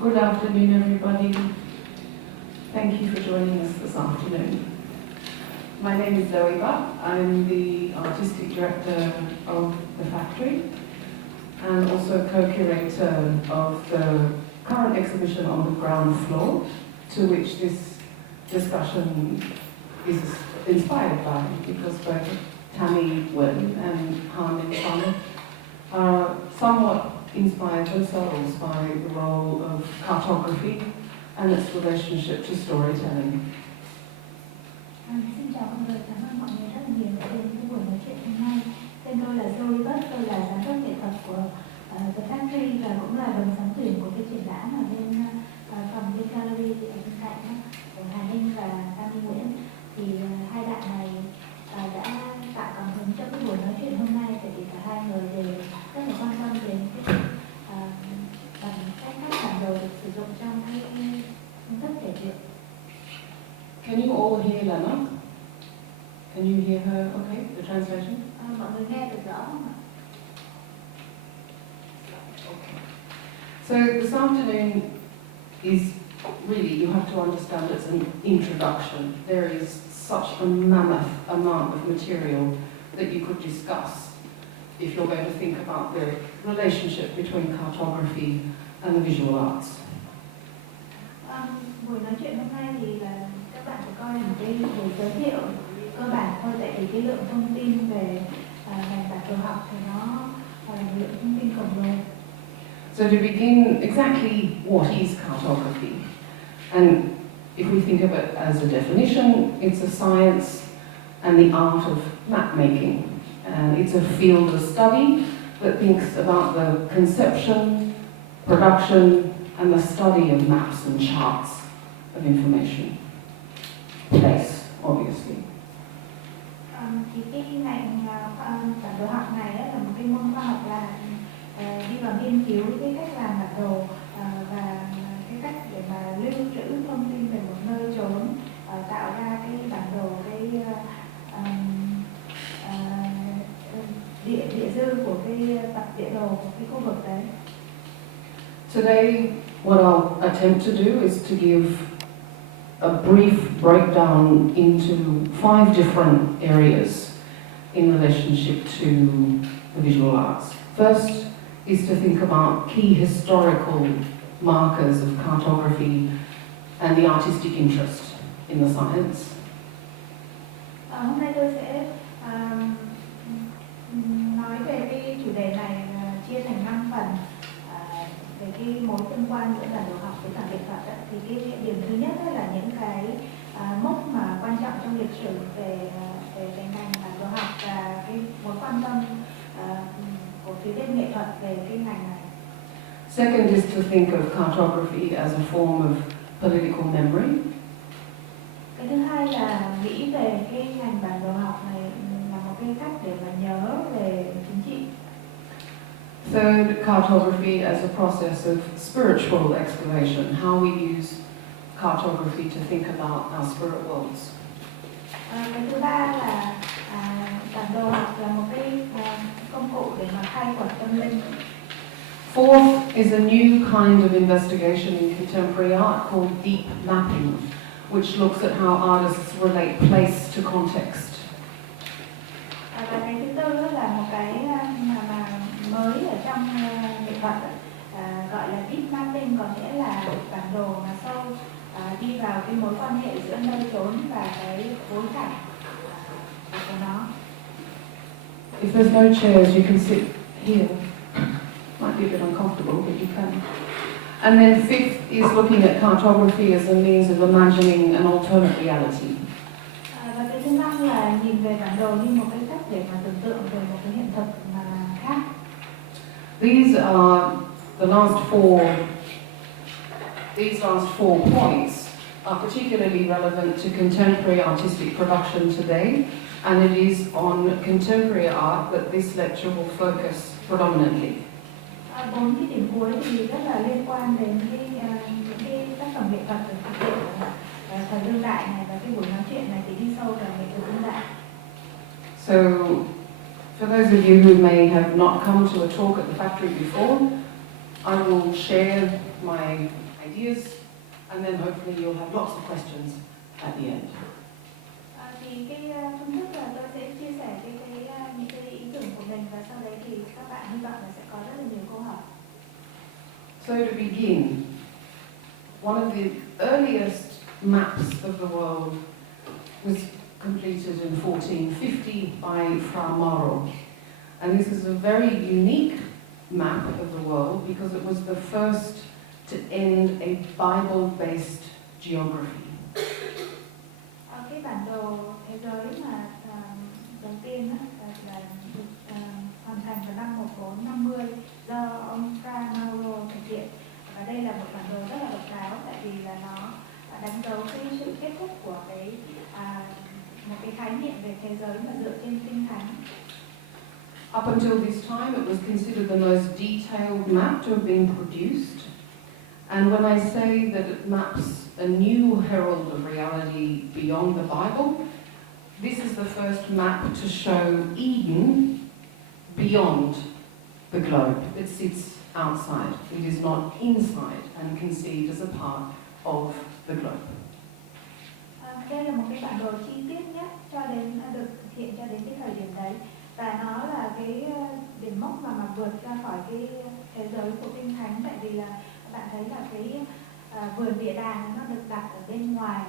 Good afternoon, everybody. Thank you for joining us this afternoon. My name is Zoe Butt. I'm the Artistic Director of the Factory and also co-curator of the current exhibition on the ground floor, to which this discussion is inspired by, because both Tammy Wen and Han Chong are somewhat inspired themselves by the role of cartography and its relationship to storytelling. Xin chào mọi người, cảm ơn mọi người rất là nhiều đã đến với buổi nói chuyện hôm nay. Tên tôi là Zoe Butt, tôi là giám đốc nghệ thuật của The Factory và cũng là đồng giám tuyển của cái triển lãm ở bên phòng bên gallery ở bên cạnh của Hà Ninh và Tammy Nguyễn. Thì hai bạn này đã tạo cảm hứng cho cái buổi nói chuyện hôm nay, tại vì cả hai người đều rất là quan tâm đến cái cách bản đồ được sử dụng trong cái phương thức kể chuyện. Can you all hear Lena? Can you hear her? Okay, the translation? Mọi người nghe được rõ không ạ? Okay. So this afternoon is really, you have to understand, it's an introduction. There is such a mammoth amount of material that you could discuss if you're going to think about the relationship between cartography and the visual arts. Buổi nói chuyện hôm nay thì là các bạn phải coi là một cái buổi giới thiệu cơ bản thôi, tại vì cái lượng thông tin về ngành bản đồ học thì nó là một lượng thông tin khổng lồ. So to begin, exactly what is cartography? And if we think of it as a definition, it's a science and the art of map making. And it's a field of study that thinks about the conception, production, and the study of maps and charts of information. Place, obviously. Thì cái ngành bản đồ học này là một cái môn khoa học là đi vào nghiên cứu cái cách làm bản đồ và cái cách để mà lưu trữ thông tin về một nơi chốn, tạo ra cái bản đồ, cái địa dư của cái tập địa đồ của cái khu vực đấy. Today, what I'll attempt to do is to give a brief breakdown into 5 different areas in relationship to the visual arts. First is to think about key historical markers of cartography and the artistic interest in the science. Hôm nay tôi sẽ nói về cái chủ đề này, chia thành 5 phần. Về cái mối tương quan giữa bản đồ học với cả nghệ thuật. Thì cái điểm thứ nhất là những cái mốc mà quan trọng trong lịch sử về ngành bản đồ học và cái mối quan tâm của phía bên nghệ thuật về cái ngành này. Second is to think of cartography as a form of political memory. Cái thứ hai là nghĩ về cái ngành bản đồ học này là một cái cách để mà nhớ về chính trị. Third, cartography as a process of spiritual excavation, how we use cartography to think about our spirit worlds. Cái thứ ba là bản đồ học là một cái công cụ để mà khai quật tâm linh. Fourth is a new kind of investigation in contemporary art called deep mapping, which looks at how artists relate place to context. Và cái thứ tư là một cái mà mới ở trong nghệ thuật, gọi là deep mapping, có nghĩa là bản đồ mà sâu đi vào cái mối quan hệ giữa nơi chốn và cái bối cảnh của nó. If there's no chairs, you can sit here. Might be a bit uncomfortable, but you can. And then fifth is looking at cartography as a means of imagining an alternate reality. Và cái thứ năm là nhìn về bản đồ như một cái cách để mà tưởng tượng về một cái hiện thực mà khác. These last four points are particularly relevant to contemporary artistic production today, and it is on contemporary art that this lecture will focus predominantly. 4 cái điểm cuối thì rất là liên quan đến những cái tác phẩm nghệ thuật được thực hiện thời đương đại này, và cái buổi nói chuyện này thì đi sâu vào nghệ thuật đương đại. So, for those of you who may have not come to a talk at the factory before, I will share my ideas, and then hopefully you'll have lots of questions at the end. Thì cái phương thức là tôi sẽ chia sẻ những cái ý tưởng của mình, và sau đấy thì các bạn hy vọng là sẽ có rất là nhiều câu hỏi. So to begin, one of the earliest maps of the world was completed in 1450 by Fra Mauro. And this is a very unique map of the world because it was the first to end a Bible-based geography. Cái bản đồ thế giới mà đầu tiên là được hoàn thành vào năm 1450 do ông Fra Mauro thực hiện. Và đây là một bản đồ rất là độc đáo, tại vì là nó đánh dấu cái sự kết thúc của một cái khái niệm về thế giới mà dựa trên kinh thánh. Up until this time, it was considered the most detailed map to have been produced. And when I say that it maps a new herald of reality beyond the Bible, this is the first map to show Eden beyond the globe. It sits outside. It is not inside and conceived as a part of the globe. Đây là một cái bản đồ chi tiết nhất được thực hiện cho đến cái thời điểm đấy, và nó là cái điểm mốc mà vượt ra khỏi cái thế giới của kinh thánh, tại vì là bạn thấy là cái vườn địa đàng nó được đặt ở bên ngoài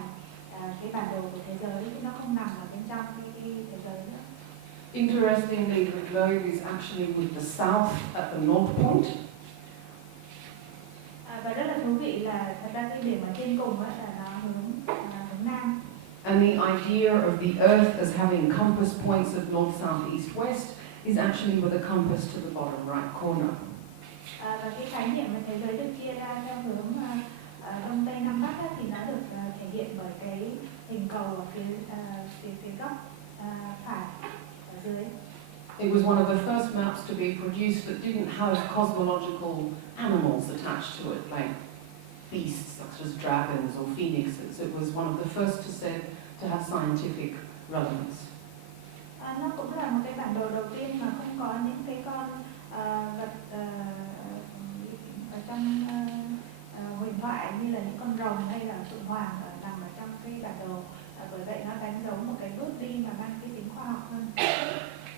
cái bản đồ của thế giới, chứ nó không nằm ở bên trong cái thế giới nữa. Interestingly, the globe is actually with the south at the north point. Và rất là thú vị là thật ra cái điểm ở trên cùng là nó hướng nam. And the idea of the Earth as having compass points of north, south, east, west is actually with a compass to the bottom right corner. Và cái khái niệm về thế giới được chia ra theo hướng đông tây nam bắc thì nó được thể hiện bởi cái hình cầu ở phía góc phải ở dưới. It was one of the first maps to be produced that didn't have cosmological animals attached to it, like beasts such as dragons or phoenixes. It was one of the first to have scientific relevance. Nó cũng là một cái bản đồ đầu tiên mà không có những cái con vật ở trong huyền thoại như là những con rồng hay là phượng hoàng nằm ở trong cái bản đồ. Bởi vậy nó đánh dấu một cái bước đi mà mang cái tính khoa học hơn.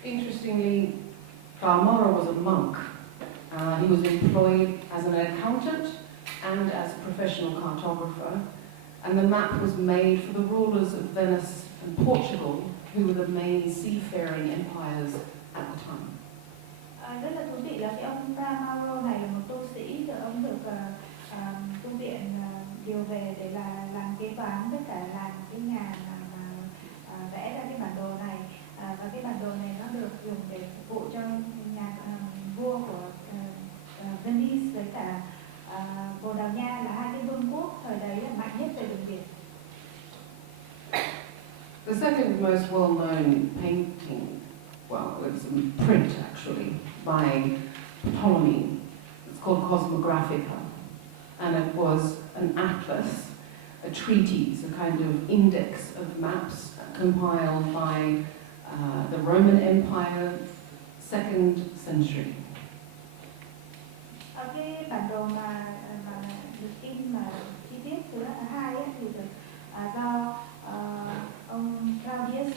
Interestingly, Fra Mauro was a monk. He was employed as an accountant and as a professional cartographer, and the map was made for the rulers of Venice and Portugal, who were the main seafaring empires at the time. Rất là thú vị là cái ông Fra Mauro này là một tu sĩ, rồi ông được tu viện điều về để làm kế toán với cả làm cái nhà mà vẽ ra cái bản đồ này, và cái bản đồ này nó được dùng để phục vụ cho nhà vua của Venice với cả Bồ Đào Nha, là hai cái vương quốc thời đấy là mạnh nhất về đường biển. The second most well-known painting, well, it's a print actually, by Ptolemy. It's called Cosmographica, and it was an atlas, a treatise, a kind of index of maps compiled by the Roman Empire, 2nd century. Cái bản đồ mà được in mà chi tiết thứ hai thì được do ông Claudius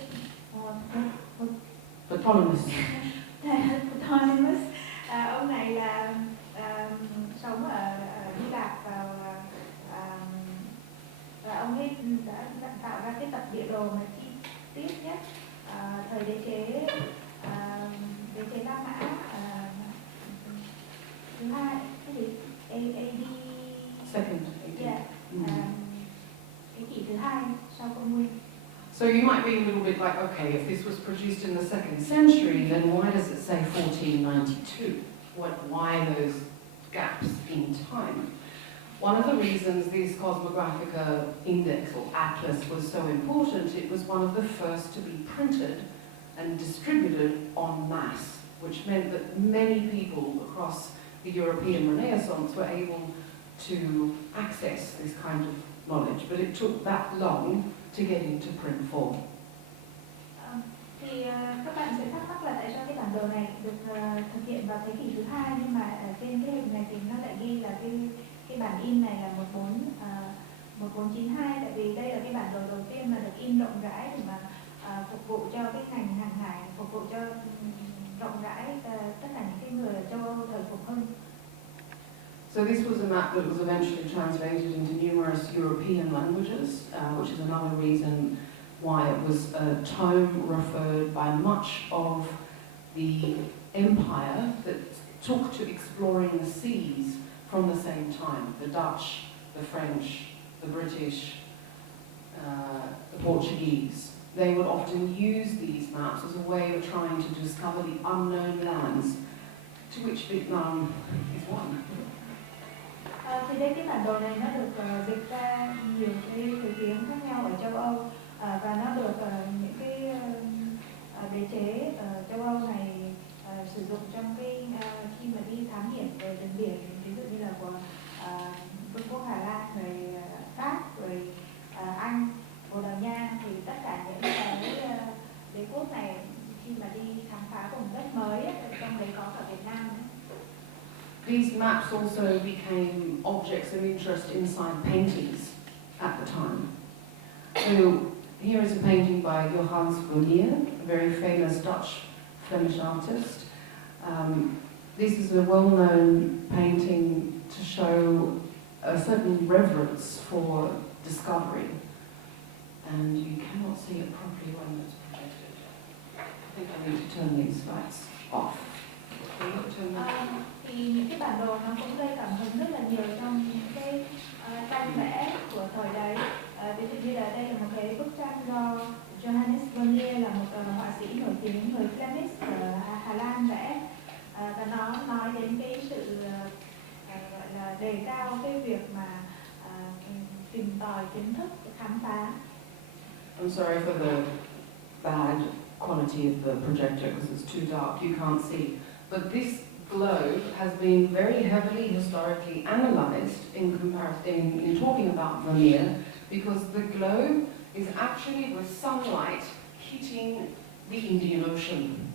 Ptolemy. Ông này là sống ở Hy Lạp vào và ông ấy đã tạo ra cái tập địa đồ mà chi tiết nhất thời đế chế La Mã thứ hai, cái gì AD Second AD. Yeah. Thế kỷ thứ hai sau công nguyên. So you might be a little bit like, okay, if this was produced in the 2nd century, then why does it say 1492? Why those gaps in time? One of the reasons this Cosmographica index or atlas was so important, it was one of the first to be printed and distributed en masse, which meant that many people across the European Renaissance were able to access this kind of knowledge, but it took that long to get into print form. Thì các bạn sẽ thắc mắc là tại sao cái bản đồ này được thực hiện vào thế kỷ thứ 2 nhưng mà ở trên cái hình này thì nó lại ghi là cái bản in này là 1492, tại vì đây là cái bản đồ đầu tiên mà được in rộng rãi để mà phục vụ cho cái ngành hàng hải, phục vụ cho rộng rãi tất cả những cái người ở châu Âu thời phục hưng. So this was a map that was eventually translated into numerous European languages, which is another reason why it was a tome referred by much of the empire that took to exploring the seas from the same time. The Dutch, the French, the British, the Portuguese. They would often use these maps as a way of trying to discover the unknown lands, to which Vietnam is one. Thì đây cái bản đồ này nó được dịch ra nhiều cái thứ tiếng khác nhau ở châu Âu, và nó được những cái đế chế ở châu Âu này sử dụng trong cái khi mà đi thám hiểm về đường biển, ví dụ như là của Vương quốc Hà Lan, rồi Pháp, rồi Anh, Bồ Đào Nha, thì tất cả những cái đế quốc này khi mà đi khám phá vùng đất mới, trong đấy có cả Việt Nam nữa. These maps also became objects of interest inside paintings at the time. So here is a painting by Johannes Vermeer, a very famous Dutch Flemish artist. This is a well-known painting to show a certain reverence for discovery. And you cannot see it properly when it's projected. I think I need to turn these lights off. Thì những cái bản đồ nó cũng gây cảm hứng rất là nhiều trong những cái tranh vẽ của thời đấy. Ví dụ như là đây là một cái bức tranh do Johannes Vermeer, là một họa sĩ nổi tiếng người Flemish ở Hà Lan vẽ, và nó nói đến cái sự gọi là đề cao cái việc mà tìm tòi kiến thức, khám phá. I'm sorry for the bad quality of the projector because it's too dark, you can't see. But this globe has been very heavily historically analysed in talking about Vermeer, because the globe is actually with sunlight hitting the Indian Ocean.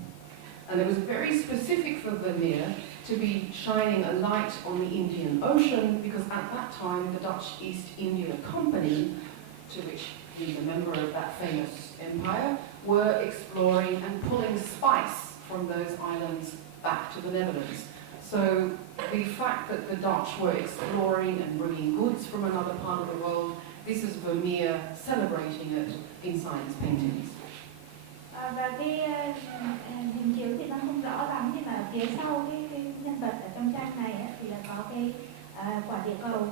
And it was very specific for Vermeer to be shining a light on the Indian Ocean, because at that time the Dutch East India Company, to which he's a member of that famous empire, were exploring and pulling spice from those islands back to the Netherlands. So the fact that the Dutch were exploring and bringing goods from another part of the world, this is Vermeer celebrating it inside his paintings. Và cái hình chiếu thì nó không rõ lắm, nhưng mà phía sau cái nhân vật ở trong tranh này thì là có cái quả địa cầu.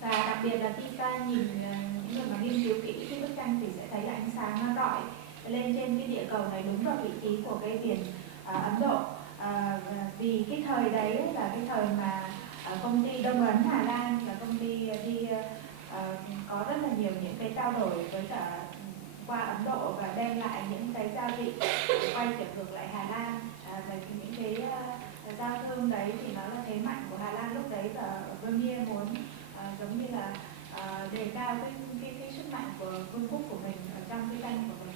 Và đặc biệt là khi ta nhìn những người mà nghiên cứu kỹ cái bức tranh thì sẽ thấy là ánh sáng nó rọi lên trên cái địa cầu này, đúng vào vị trí của cái biển Ấn Độ. Vì cái thời đấy là cái thời mà công ty Đông Ấn Hà Lan là công ty đi có rất là nhiều những cái trao đổi với cả qua Ấn Độ và đem lại những cái gia vị quay trở ngược lại Hà Lan. Và những cái giao thương đấy thì nó là thế mạnh của Hà Lan lúc đấy, và Vermeer muốn giống như là đề cao cái sức mạnh của vương quốc của mình ở trong cái tranh của mình.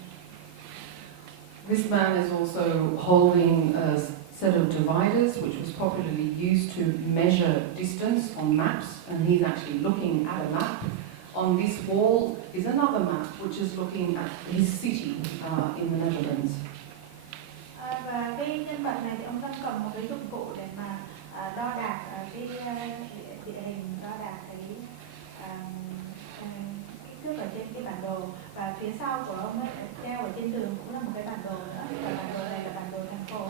This man is also holding a set of dividers, which was popularly used to measure distance on maps, and he's actually looking at a map. On this wall is another map, which is looking at his city in the Netherlands. Và cái nhân vật này thì ông đang cầm một cái dụng cụ để mà đo đạc cái địa hình, đo đạc cái kích thước ở trên cái bản đồ, và phía sau của ông ấy treo ở trên tường cũng là một cái bản đồ nữa, và bản đồ này là bản đồ thành phố.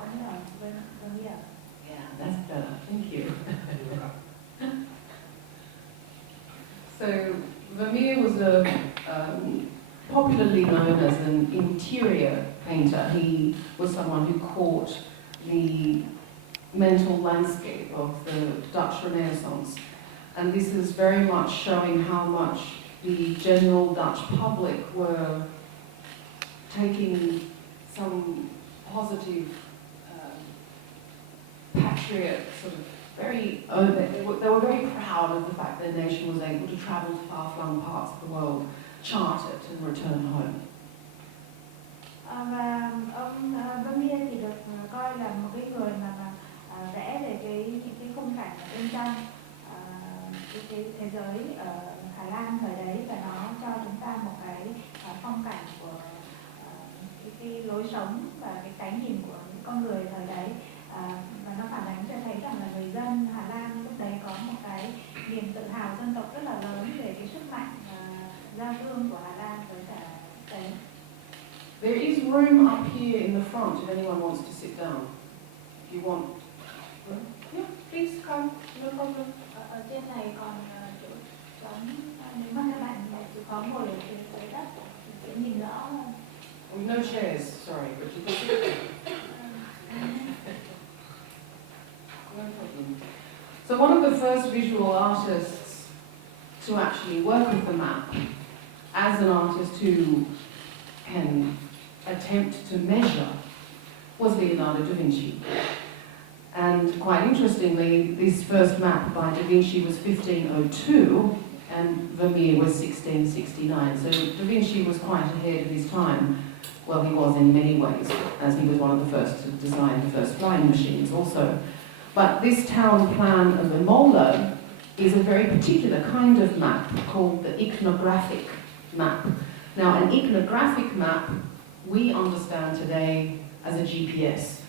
Ông ở Vermeer. Yeah, that's better. Thank you. So Vermeer was popularly known as an interior painter. He was someone who caught the mental landscape of the Dutch Renaissance. And this is very much showing how much the general Dutch public were taking some positive patriot sort of they were very proud of the fact their nation was able to travel to far-flung parts of the world, chart it and return home. Và ông Vermeer thì được coi là một cái người mà vẽ về những cái khung cảnh ở bên trong cái thế giới ở Hà Lan thời đấy, và nó cho chúng ta một cái phong cảnh của cái lối sống và cái cái nhìn của những con người thời đấy, và nó phản ánh cho thấy rằng là người dân Hà Lan lúc đấy có một cái niềm tự hào dân tộc rất là lớn về cái sức mạnh giao thương của Hà Lan với cả đấy. There is room up here in the front if anyone wants to sit down. If you want. Yeah, please come. No problem. Ở trên này còn chỗ trống, nếu mà các bạn chịu khó ngồi ở trên dưới đất sẽ nhìn rõ hơn. We've no chairs, sorry, but you can sit there. No problem. So one of the first visual artists to actually work with the map as an artist who can attempt to measure was Leonardo da Vinci. And quite interestingly, this first map by da Vinci was 1502 and Vermeer was 1669. So da Vinci was quite ahead of his time. Well, he was in many ways, as he was one of the first to design the first flying machines also. But this town plan of Imola is a very particular kind of map called the iconographic map. Now, an iconographic map we understand today as a GPS.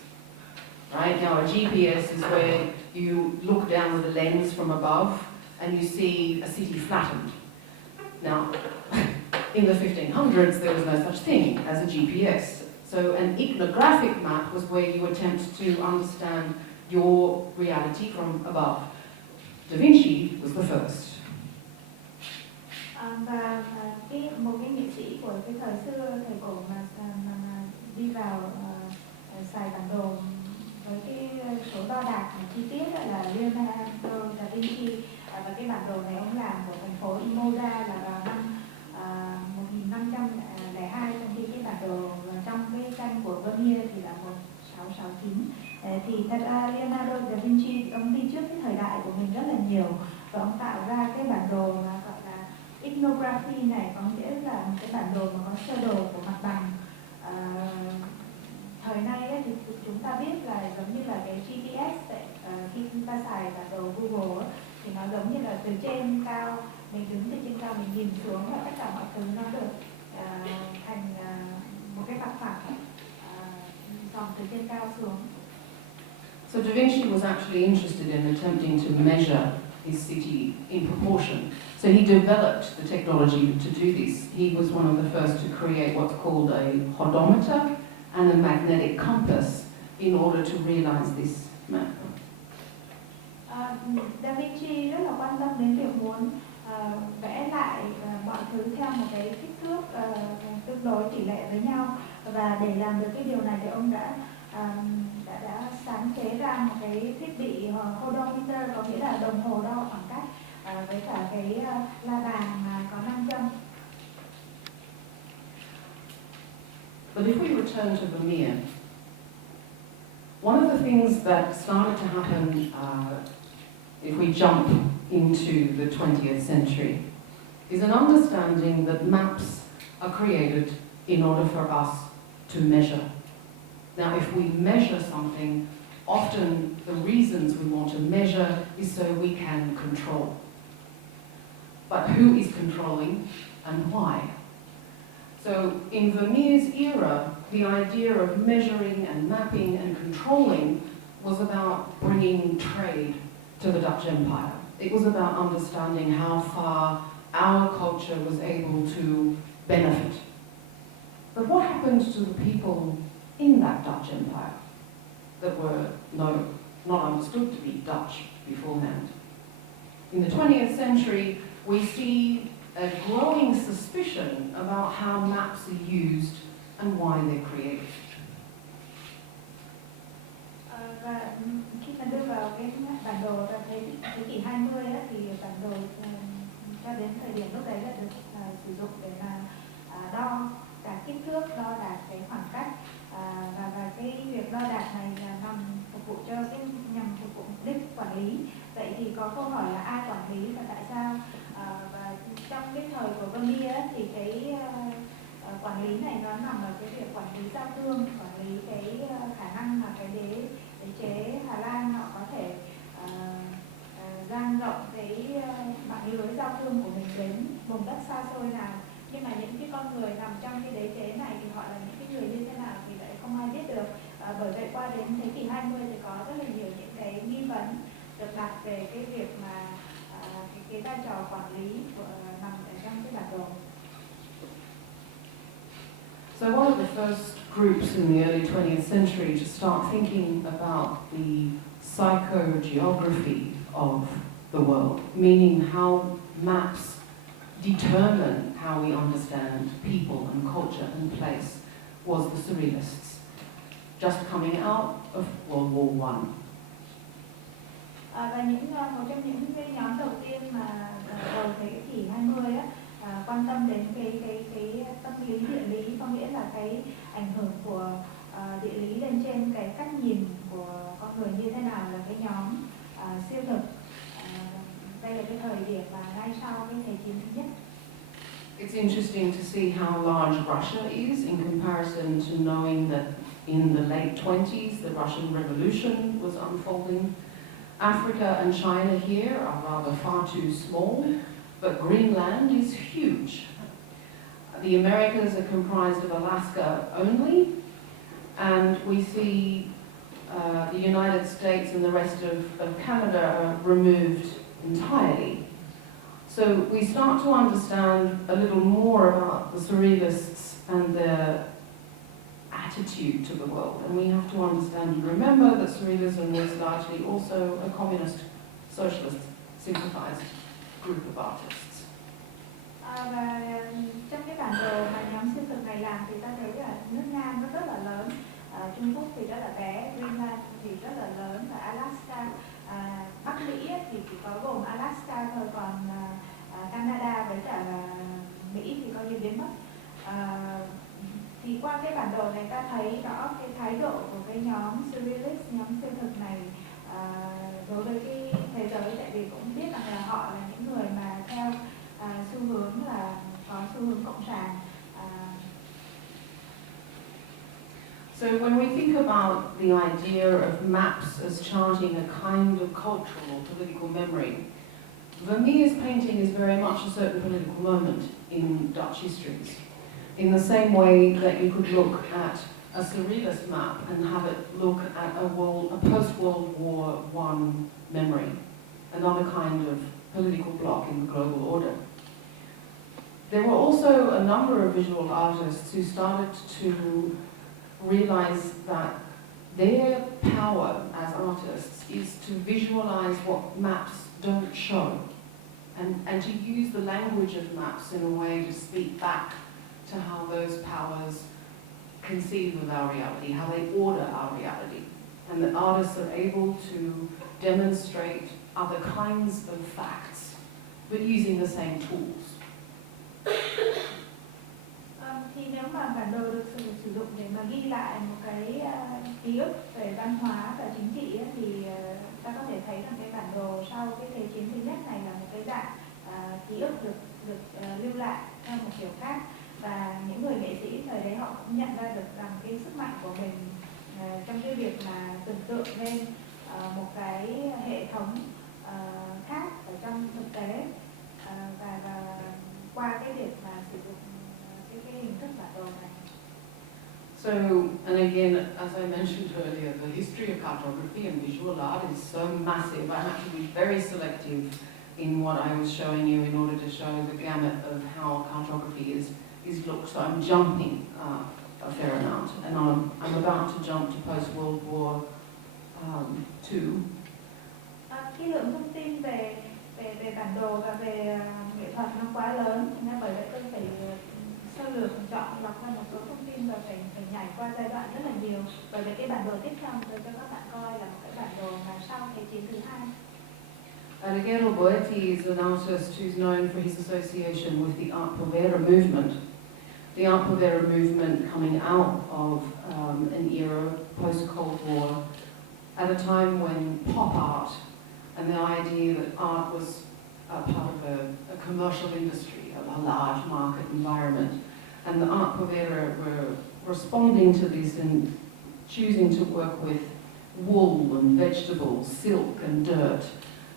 Right? Now, a GPS is where you look down with a lens from above and you see a city flattened. Now, in the 1500s, there was no such thing as a GPS. So an iconographic map was where you attempt to understand your reality from above. Da Vinci was the first. Và một cái nghệ sĩ của cái thời xưa, thời cổ mà đi vào xài bản đồ với cái số đo đạc chi tiết là Leonardo da Vinci, và cái bản đồ này ông làm của thành phố Imola là vào năm 1502, trong khi cái bản đồ trong cái tranh của Vermeer thì là 1669. Thì thật ra Leonardo da Vinci ông đi trước cái thời đại của mình rất là nhiều, và ông tạo ra cái bản đồ mà gọi là iconography này, có nghĩa là một cái bản đồ mà có sơ đồ của mặt bằng. Thời nay ấy, thì chúng ta biết là giống như là cái GPS ấy, khi chúng ta xài bản đồ Google ấy, thì nó giống như là từ trên cao, mình đứng từ trên cao mình nhìn xuống và tất cả mọi thứ nó được thành một cái mặt phẳng dòng từ trên cao xuống. So Da Vinci was actually interested in attempting to measure his city in proportion. So he developed the technology to do this. He was one of the first to create what's called a hodometer and a magnetic compass in order to realize this map. Da Vinci rất là quan tâm đến việc muốn vẽ lại mọi thứ theo một cái kích thước tương đối tỷ lệ với nhau, và để làm được cái điều này thì ông đã sáng chế ra một cái thiết bị hodometer, có nghĩa là đồng hồ đo khoảng cách, với cả cái la bàn có 5 châm. But if we return to Vermeer, one of the things that started to happen if we jump into the 20th century is an understanding that maps are created in order for us to measure. Now, if we measure something, often the reasons we want to measure is so we can control. But who is controlling and why? So in Vermeer's era, the idea of measuring and mapping and controlling was about bringing trade to the Dutch Empire. It was about understanding how far our culture was able to benefit. But what happened to the people in that Dutch Empire that were not understood to be Dutch beforehand? In the 20th century, we see a growing suspicion about how maps are used and why they're created. Và khi mà đưa vào cái bản đồ ra thế kỷ 20 ấy, thì bản đồ cho đến thời điểm lúc đấy là được sử dụng để mà đo cả kích thước, đo đạc cái khoảng cách, và cái việc đo đạc này là nhằm phục vụ mục đích quản lý. Vậy thì có câu hỏi là ai quản lý và tại sao? Và trong cái thời của Vermeer thì cái quản lý này nó nằm ở cái việc quản lý giao thương, quản lý cái khả năng mà cái đế chế Hà Lan họ có thể dang rộng cái mạng lưới giao thương của mình đến vùng đất xa xôi nào. Nhưng mà những cái con người nằm trong cái đế chế này thì họ là những cái người như thế nào thì lại không ai biết được. Bởi vậy qua đến thế kỷ 20 thì có rất là nhiều những cái nghi vấn được đặt về cái việc mà cái vai trò quản lý nằm ở trong cái bản đồ. So one of the first groups in the early 20th century to start thinking about the psychogeography of the world, meaning how maps determine how we understand people and culture and place, was the Surrealists, just coming out of World War I. Và một trong những cái nhóm đầu tiên mà đầu thế kỷ 20 á, quan tâm đến cái tâm lý địa lý, có nghĩa là cái ảnh hưởng của địa lý lên trên cái cách nhìn của con người như thế nào, là cái nhóm siêu thực. Đây là cái thời điểm mà ngay sau cái thế chiến thứ nhất. It's interesting to see how large Russia is in comparison to knowing that in the late 20s the Russian Revolution was unfolding. Africa and China here are rather far too small, but Greenland is huge. The Americas are comprised of Alaska only, and we see the United States and the rest of Canada are removed entirely. So we start to understand a little more about the Surrealists and their attitude to the world, and we have to understand and remember that Surrealism was largely also a communist, socialist, sympathized group of artists. Và trong cái bản đồ mà nhóm siêu thực này làm thì ta thấy là nước Nga nó rất là lớn, Trung Quốc thì rất là bé, Greenland thì rất là lớn, và Alaska, Bắc Mỹ thì chỉ có gồm Alaska thôi, còn Canada với cả Mỹ thì coi như biến mất. Thì qua cái bản đồ này ta thấy rõ cái thái độ của cái nhóm Surrealist, nhóm siêu thực này đối với cái thế giới, tại vì cũng biết rằng là họ là những người mà theo xu hướng là có xu hướng cộng sản. So when we think about the idea of maps as charting a kind of cultural or political memory, Vermeer's painting is very much a certain political moment in Dutch histories. In the same way that you could look at a Surrealist map and have it look at a post-World War I memory, another kind of political bloc in the global order. There were also a number of visual artists who started to realize that their power as artists is to visualize what maps don't show, and to use the language of maps in a way to speak back to how those powers conceive of our reality, how they order our reality. And that artists are able to demonstrate other kinds of facts, but using the same tools. Thì nếu mà bản đồ được sử dụng để mà ghi lại một cái ký ức về văn hóa và chính trị ấy, thì ta có thể thấy rằng cái bản đồ sau cái thế chiến thứ nhất này là một cái dạng ký ức được lưu lại theo một kiểu khác, và những người nghệ sĩ thời đấy họ cũng nhận ra được rằng cái sức mạnh của mình trong cái việc mà tưởng tượng lên một cái hệ thống khác ở trong thực tế, và qua cái việc mà sử dụng cái hình thức bản đồ này. So, and again, as I mentioned earlier, the history of cartography and visual art is so massive. I had to be very selective in what I was showing you in order to show the gamut of how cartography is looked. So I'm jumping a fair amount, and I'm about to jump to post-World War II. Cái lượng thông tin về bản đồ và về nghệ thuật nó quá lớn, nên bởi vậy tôi phải sơ lược chọn lọc ra một số thông tin và phải nhảy qua giai đoạn rất là nhiều. Bởi vậy cái bản đồ tiếp theo tôi cho các bạn coi là một cái bản đồ mà sau thế chiến thứ hai. Ruggero Boetti is an artist who's known for his association with the Art Povera movement. The Art Povera movement coming out of an era post-Cold War, at a time when pop art and the idea that art was a part of a commercial industry, a large market environment, And the art purveyor were responding to this and choosing to work with wool and vegetables, silk and dirt,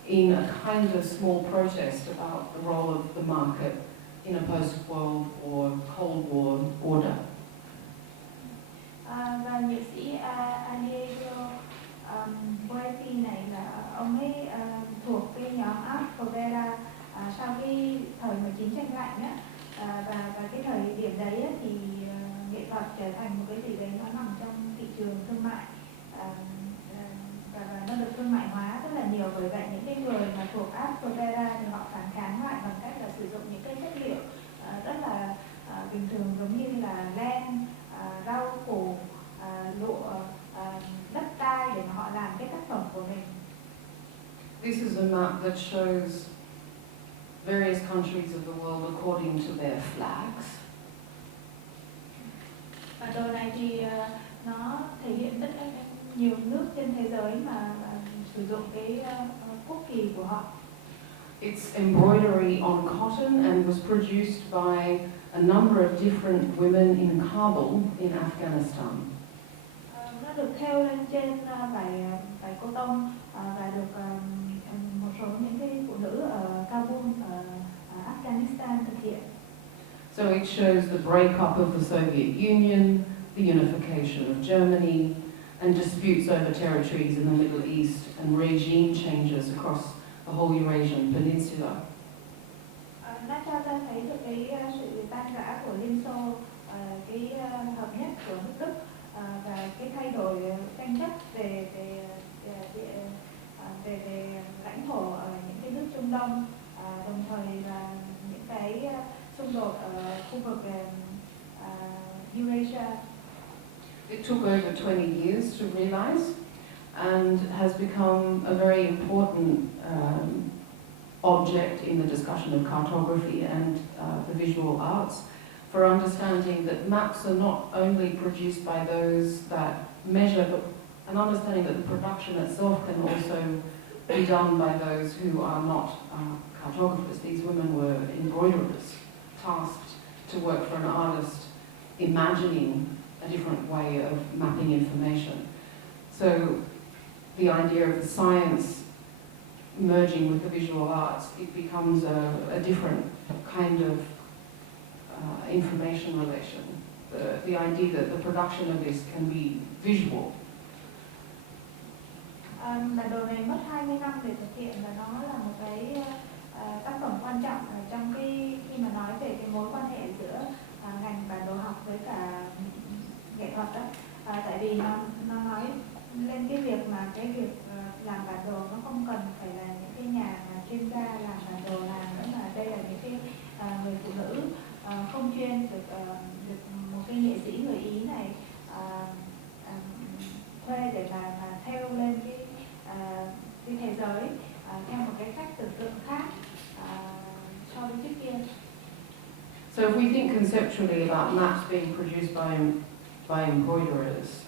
in a kind of small protest about the role of the market in a post-World War, Cold War order. Và nghệ sĩ Boetti này là ông ấy thuộc cái nhóm art purveyor sau cái thời mà chiến tranh lạnh á, và cái thời điểm đấy á, thì nghệ thuật trở thành một cái gì đấy nó nằm trong thị trường thương mại, và nó được thương mại hóa rất là nhiều. Bởi vậy những cái người mà thuộc art purveyor thì họ phản kháng lại bằng cách là sử dụng những cái chất liệu rất là bình thường, giống như là len, rau củ, lụa, đất đai để mà họ làm cái tác phẩm của mình. This is a map that shows various countries of the world according to their flags. Bản đồ này thì nó thể hiện tất cả nhiều nước trên thế giới mà sử dụng cái quốc kỳ của họ. It's embroidery on cotton and was produced by a number of different women in Kabul in Afghanistan. Nó được thêu lên trên vải cotton và được một số những cái phụ nữ ở Kabul, ở Afghanistan thực hiện. So it shows the breakup of the Soviet Union, the unification of Germany, and disputes over territories in the Middle East and regime changes across the whole Eurasian Peninsula. Nó cho ta thấy được cái sự tan rã của Liên Xô, cái hợp nhất của nước Đức, và cái thay đổi tranh chấp về lãnh thổ ở những cái nước Trung Đông, đồng thời là những cái xung đột ở khu vực Eurasia. It took over 20 years to realize and has become a very important object in the discussion of cartography and the visual arts for understanding that maps are not only produced by those that measure, but an understanding that the production itself can also be done by those who are not cartographers. These women were embroiderers, tasked to work for an artist, imagining a different way of mapping information. So the idea of the science merging with the visual arts, it becomes a different kind of information relation. The idea that the production of this can be visual. Bản đồ này mất 20 năm để thực hiện, và nó là một cái tác phẩm quan trọng trong cái khi mà nói về cái mối quan hệ giữa ngành bản đồ học với cả nghệ thuật đó. Tại vì nó nói lên cái việc mà cái việc làm bản đồ nó không cần phải là những cái nhà mà chuyên gia làm bản đồ làm nữa, mà đây là những cái người phụ nữ không chuyên được một cái nghệ sĩ người Ý này thuê để mà theo lên cái thế giới theo một cái cách tưởng tượng khác so với trước kia. So if we think conceptually about maps being produced by embroiderers,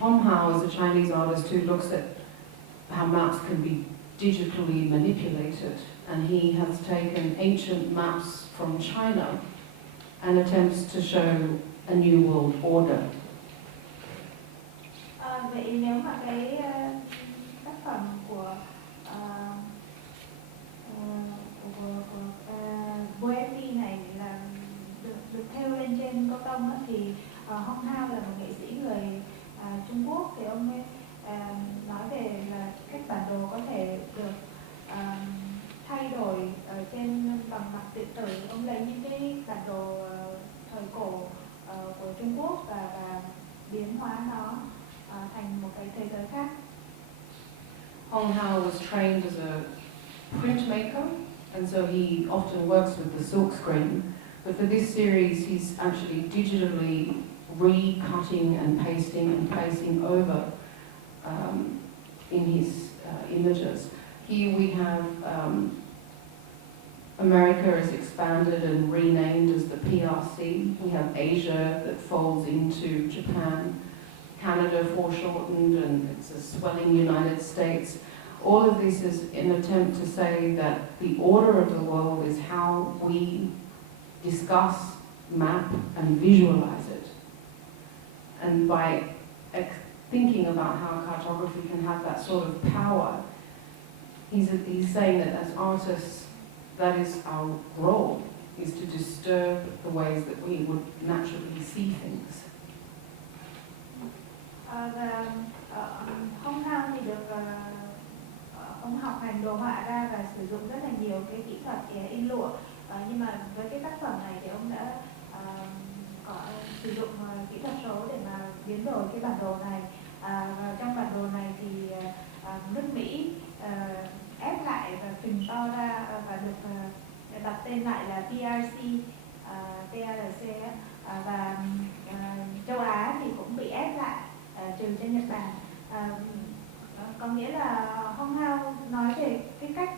Hong Hao is a Chinese artist who looks at how maps can be digitally manipulated, and he has taken ancient maps from China and attempts to show a new world order. Vậy nếu mà cái tác phẩm của Boetti này là được thêu lên trên cotton thì Hong Hao là một nghệ sĩ người Trung Quốc, thì ông ấy nói về là cách bản đồ có thể được thay đổi ở trên bằng mặt điện tử. Ông lấy những cái bản đồ thời cổ của Trung Quốc và biến hóa nó thành một cái thế giới khác. Hong Hao was trained as a printmaker, and so he often works with the silk screen. But for this series, he's actually digitally recutting and pasting and placing over in his images. Here we have America is expanded and renamed as the PRC. We have Asia that folds into Japan, Canada foreshortened, and it's a swelling United States. All of this is an attempt to say that the order of the world is how we discuss map and visualize it. And by thinking about how cartography can have that sort of power, he's saying that as artists, that is our role, is to disturb the ways that we would naturally see things. Và Hong Hao thì được ông học hành đồ họa ra và sử dụng rất là nhiều cái kỹ thuật in lụa, nhưng mà với cái tác phẩm này thì ông đã có sử dụng kỹ thuật số để mà biến đổi cái bản đồ này. Và trong bản đồ này thì nước Mỹ ép lại và phình to ra và được đặt tên lại là PRC, và châu Á thì cũng bị ép lại, trừ cho Nhật Bản. Có nghĩa là Hong Hao nói về cái cách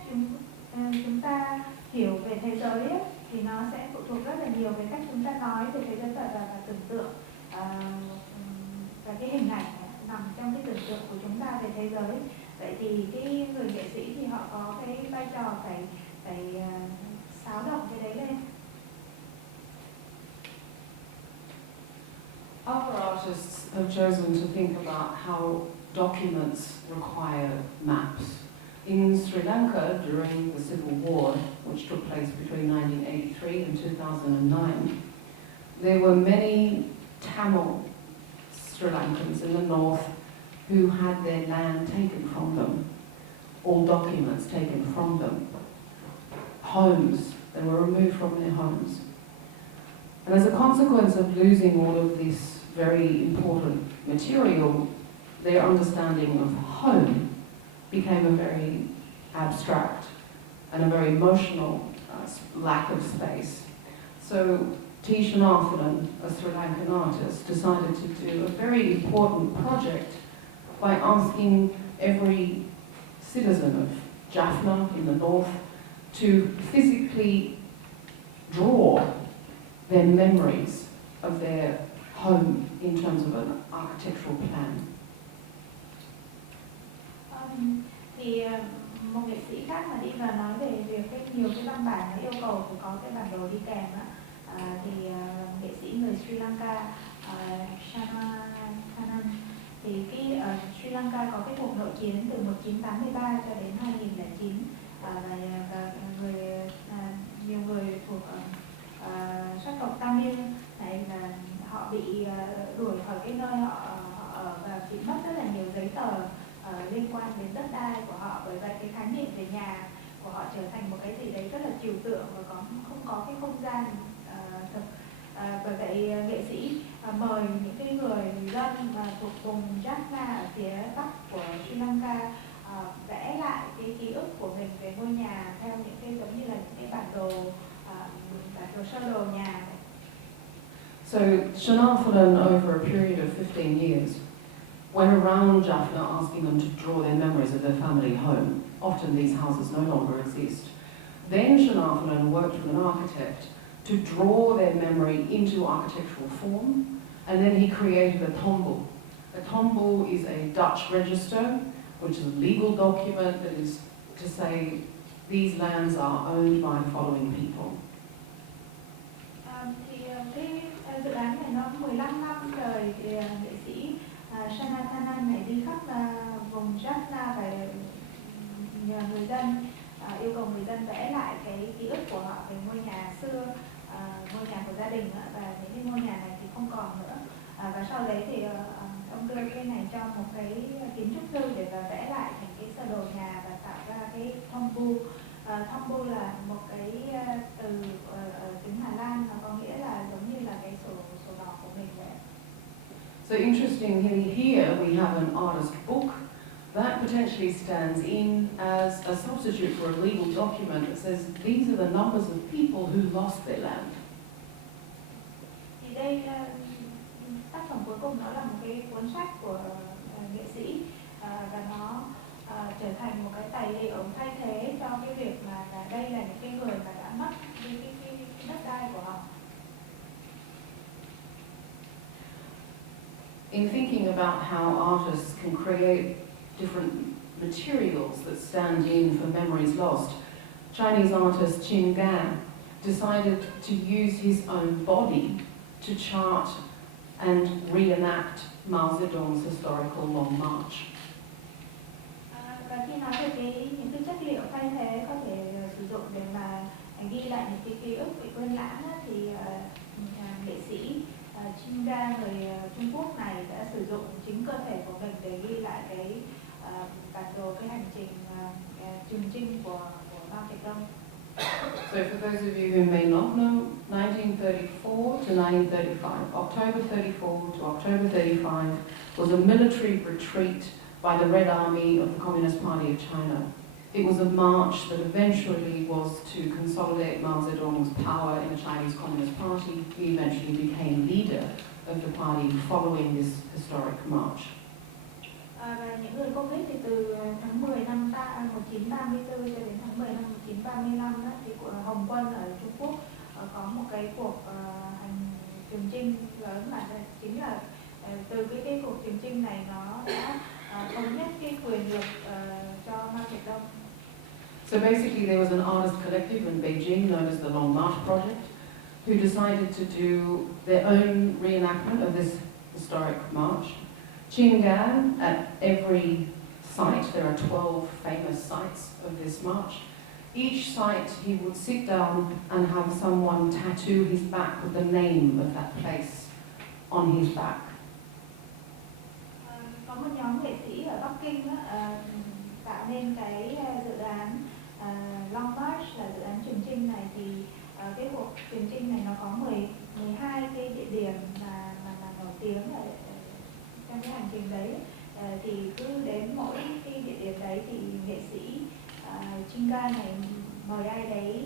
chúng ta hiểu về thế giới ấy, thì nó sẽ phụ thuộc rất là nhiều về cách chúng ta nói về thế giới và tưởng tượng, và cái hình ảnh nằm trong cái tưởng tượng của chúng ta về thế giới. Vậy thì cái người nghệ sĩ thì họ có cái vai trò phải xáo động cái đấy lên. Other artists have chosen to think about how documents require maps. In Sri Lanka, during the civil war, which took place between 1983 and 2009, there were many Tamil Sri Lankans in the north who had their land taken from them, all documents taken from them, homes, they were removed from their homes. And as a consequence of losing all of this very important material, their understanding of home became a very abstract and a very emotional lack of space. So T. Shanathan, a Sri Lankan artist, decided to do a very important project by asking every citizen of Jaffna in the north to physically draw their memories of their home in terms of an architectural plan. Thì một nghệ sĩ khác mà đi vào nói về việc nhiều cái văn bản nó yêu cầu phải có cái bản đồ đi kèm á, thì nghệ sĩ người Sri Lanka Shanathan, thì cái Sri Lanka có cái cuộc nội chiến từ 1983 cho đến 2009, và nhiều người thuộc sắc tộc Tamil này là họ bị đuổi khỏi cái nơi họ ở và bị mất rất là nhiều giấy tờ liên quan đến đất đai của họ. Bởi vậy cái khái niệm về nhà của họ trở thành một cái gì đấy rất là trừu tượng và không có cái không gian thực. Bởi vậy nghệ sĩ mời những cái người dân thuộc vùng Jaffna ở phía bắc của Sri Lanka vẽ lại cái ký ức của mình về ngôi nhà theo những cái giống như là những cái bản đồ sơ đồ nhà. So Shanathan, over a period of 15 years, went around Jaffna asking them to draw their memories of their family home. Often these houses no longer exist. Then Shanathan worked with an architect to draw their memory into architectural form, and then he created a tombool. A tombool is a Dutch register, which is a legal document that is to say these lands are owned by the following people. Thì cái dự án này nó 15 năm rồi, thì nghệ sĩ Shanathan này đi khắp vùng Jaffna và nhờ người dân, yêu cầu người dân vẽ lại cái ký ức của họ về ngôi nhà xưa, ngôi nhà của gia đình, và những cái ngôi nhà này thì không còn nữa. Và sau đấy thì ông đưa cái này cho một cái kiến trúc sư để vẽ lại thành cái sơ đồ nhà và tạo ra cái tombool. Tombool là một cái từ ở tiếng Hà Lan, nó có nghĩa là giống như là cái sổ đỏ của mình vậy. So interestingly, here we have an artist book that potentially stands in as a substitute for a legal document that says these are the numbers of people who lost their land. Thì đây tác phẩm cuối cùng nó là một cái cuốn sách của nghệ sĩ, và nó trở thành một cái tài liệu thay thế cho cái việc mà đây là những cái người mà đã mất cái đất đai của họ. In thinking about how artists can create different materials that stand in for memories lost, Chinese artist Qin Gan decided to use his own body to chart and reenact Mao Zedong's historical Long March. Và khi nói về những cái chất liệu thay thế có thể sử dụng để mà ghi lại những cái ký ức bị quên lãng thì nghệ sĩ Chinga người Trung Quốc này đã sử dụng chính cơ thể của mình để ghi lại cái bản đồ cái hành trình trường chinh của Mao Zedong. So for those of you who may not know, 1934 to 1935, October 34 to October 35 was a military retreat by the Red Army of the Communist Party of China. It was a march that eventually was to consolidate Mao Zedong's power in the Chinese Communist Party. He eventually became leader of the party following this historic march. Và những người công ích thì từ tháng 10 năm 1934 cho đến tháng 10 năm 1935 thì của Hồng quân ở Trung Quốc có một cái cuộc hành trường chinh lớn mà chính là từ cái cuộc trường chinh này nó đã thống nhất cái quyền lực cho Mao Zedong. So basically there was an artist collective in Beijing known as the Long March Project who decided to do their own reenactment of this historic march. Qinggan, at every site, there are 12 famous sites of this march. Each site he would sit down and have someone tattoo his back with the name of that place on his back. Có một nhóm nghệ sĩ ở Bắc Kinh tạo nên cái dự án Long March là dự án trường chinh này thì cái cuộc trường chinh này nó có 12 cái địa điểm mà nổi tiếng ở trong cái hành trình đấy thì cứ đến mỗi cái địa điểm đấy thì nghệ sĩ Chinga này mời ai đấy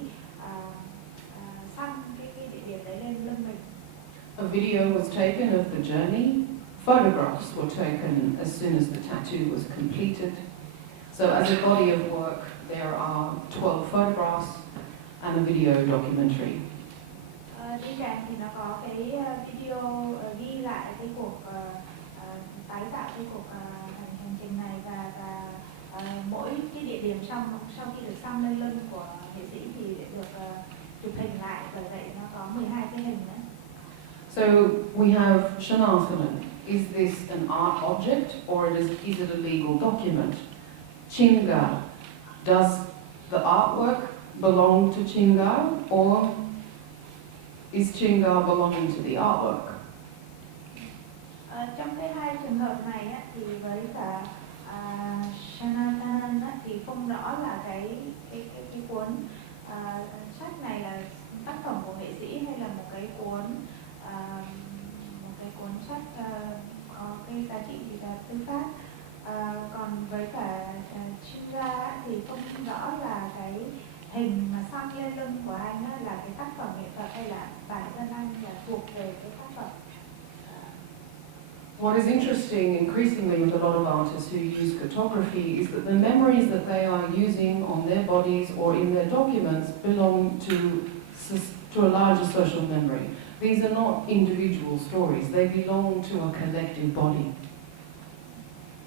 xăm cái địa điểm đấy lên lưng mình. A video was taken of the journey. Photographs were taken as soon as the tattoo was completed. So as a body of work, there are 12 photographs and a video documentary. Đi kèm thì nó có cái video ghi lại cái cuộc tái tạo cái cuộc hành trình này và mỗi cái địa điểm sau khi được xăm lên lưng của nghệ sĩ thì được chụp hình lại, bởi vậy nó có 12 cái hình nữa. So we have Shanathanan. Is this an art object or is it a legal document? Chinga. Does the artwork belong to Chinga or is Chinga belonging to the artwork? Trong cái hai trường hợp này thì với cả Shanathanan thì không rõ là cái cuốn sách này là tác phẩm của nghệ sĩ hay là một cái cuốn sách có cái giá trị gì là tư pháp. Còn với cả Chinga thì không rõ là cái hình mà xăm lên lưng của anh là cái tác phẩm nghệ thuật hay là bản thân anh là thuộc về cái tác phẩm. What is interesting increasingly with a lot of artists who use cartography is that the memories that they are using on their bodies or in their documents belong to a larger social memory. These are not individual stories, they belong to a collective body.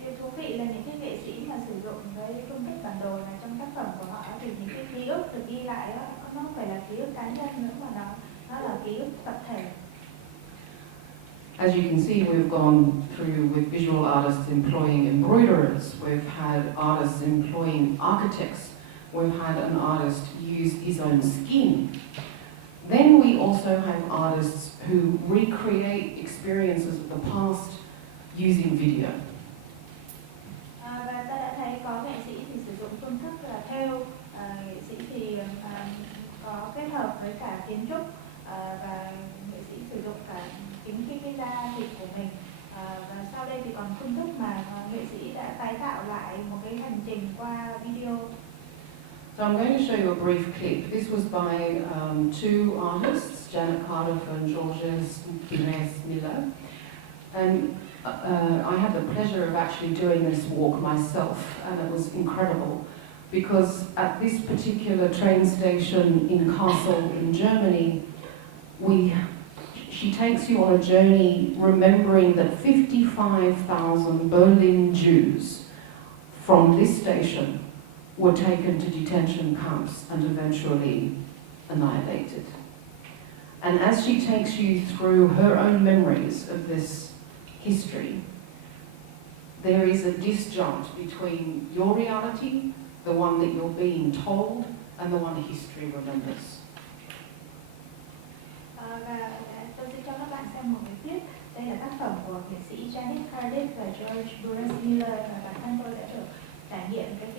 Điều thú vị là những cái nghệ sĩ mà sử dụng cái phương thức bản đồ này trong tác phẩm của họ thì những cái ký ức được ghi lại nó không phải là ký ức cá nhân nữa mà nó là ký ức tập thể. As you can see, we've gone through with visual artists employing embroiderers, we've had artists employing architects, we've had an artist use his own skin. Then we also have artists who recreate experiences of the past using video. Và ta đã thấy có nghệ sĩ thì sử dụng phương thức là theo, nghệ sĩ thì có kết hợp với cả kiến trúc và nghệ sĩ sử dụng cả chính cái da thịt của mình. Và sau đây thì còn phương thức mà nghệ sĩ đã tái tạo lại một cái hành trình qua video. So I'm going to show you a brief clip. This was by two artists, Janet Cardiff and Georges Miller. And I had the pleasure of actually doing this walk myself, and it was incredible because at this particular train station in Kassel in Germany, she takes you on a journey remembering that 55,000 Berlin Jews from this station were taken to detention camps and eventually annihilated. And as she takes you through her own memories of this history, there is a disjunct between your reality, the one that you're being told, and the one history remembers. Và tôi sẽ cho các bạn xem một cái clip. Đây là tác phẩm của nghệ sĩ Janet Cardiff và George Burroughs Miller, và bản thân tôi đã được trải nghiệm cái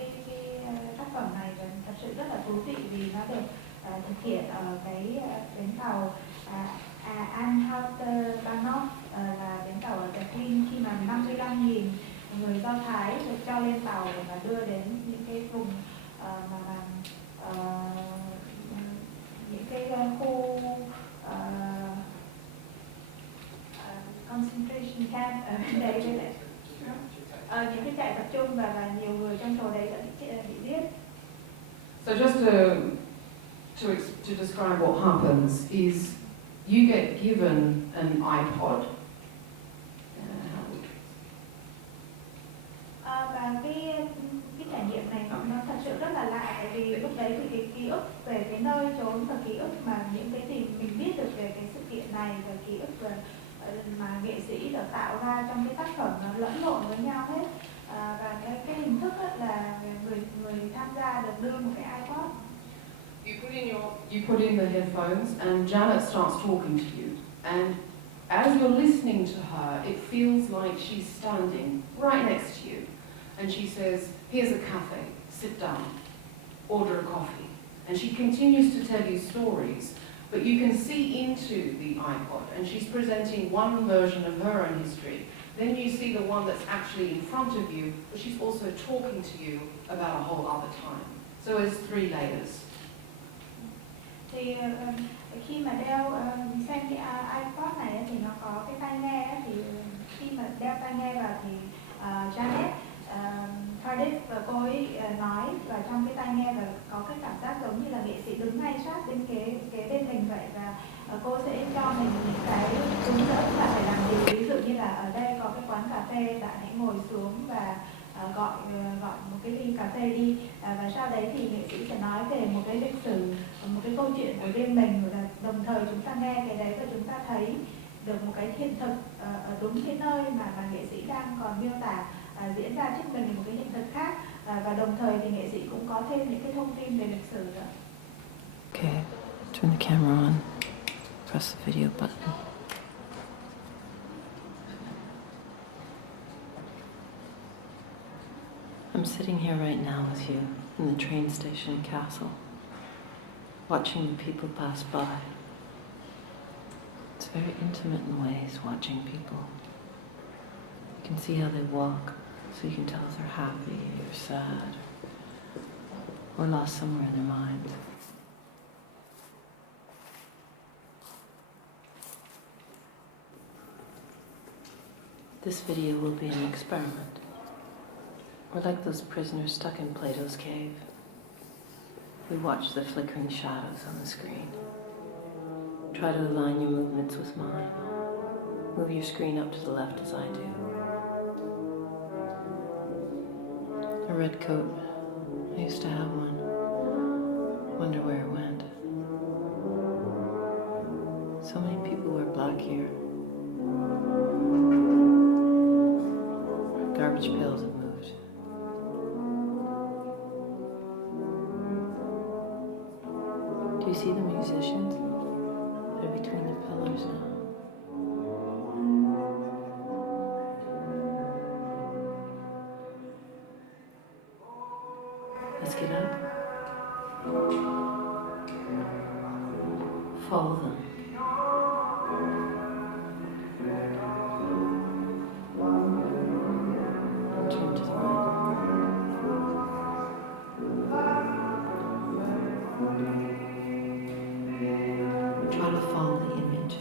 tác phẩm này, và thật sự rất là thú vị vì nó được thực hiện ở cái bến tàu Untitled Chapter, là bến tàu ở Berlin, khi mà 55.000 người Do Thái được cho lên tàu và đưa đến những cái vùng những cái khu concentration camp ở bên đấy, với lại những cái trại tập trung, và nhiều người trong số đấy đã bị giết. So just to describe what happens is you get given an iPod. Và cái trải nghiệm này nó thật sự rất là lạ, tại vì lúc đấy thì cái ký ức về cái nơi trốn và ký ức mà những cái gì mình biết được về cái sự kiện này, và ký ức mà nghệ sĩ đã tạo ra trong cái tác phẩm nó lẫn lộn với nhau hết. Và cái hình thức là người tham gia được đưa một cái iPod. You put in the headphones and Janet starts talking to you, and as you're listening to her, it feels like she's standing right next to you, and she says, "Here's a cafe, sit down, order a coffee," and she continues to tell you stories, but you can see into the iPod, and she's presenting one version of her own history. Then you see the one that's actually in front of you, but she's also talking to you about a whole other time. So it's 3 layers. Thì khi mà đeo xem cái iPod này thì nó có cái tai nghe, thì khi mà đeo tai nghe vào thì Janet Cardiff và cô ấy nói, và trong cái tai nghe và có cái cảm giác giống như là nghệ sĩ đứng ngay sát bên kế bên mình vậy, và cô sẽ cho mình những cái hướng dẫn là phải làm gì. Ví dụ như là ở đây có cái quán cà phê, bạn hãy ngồi xuống và gọi một cái ly cà phê đi, và sau đấy thì nghệ sĩ sẽ nói về một cái lịch sử, một cái câu chuyện của riêng mình, và đồng thời chúng ta nghe cái đấy và chúng ta thấy được một cái hiện thực ở đúng cái nơi mà nghệ sĩ đang còn miêu tả diễn ra trước mình, một cái hiện thực khác, và đồng thời thì nghệ sĩ cũng có thêm những cái thông tin về lịch sử nữa. Okay, turn the camera on, press the video button. I'm sitting here right now with you in the train station castle, watching the people pass by. It's very intimate in ways, watching people. You can see how they walk, so you can tell if they're happy or sad, or lost somewhere in their minds. This video will be an experiment. We're like those prisoners stuck in Plato's cave. We watch the flickering shadows on the screen. Try to align your movements with mine. Move your screen up to the left as I do. A red coat. I used to have one. Wonder where it went. So many people wear black here. Garbage pails have moved. Do you see the musicians? They're between the pillars now. Let's get up. Follow them. Turn to the right. Try to follow the image.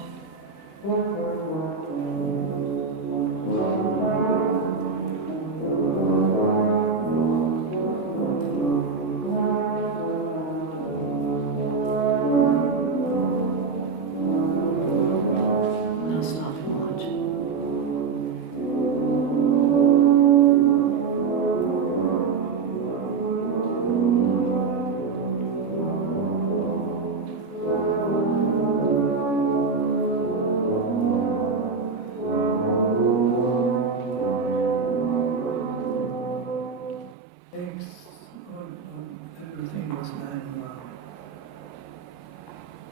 people's mind.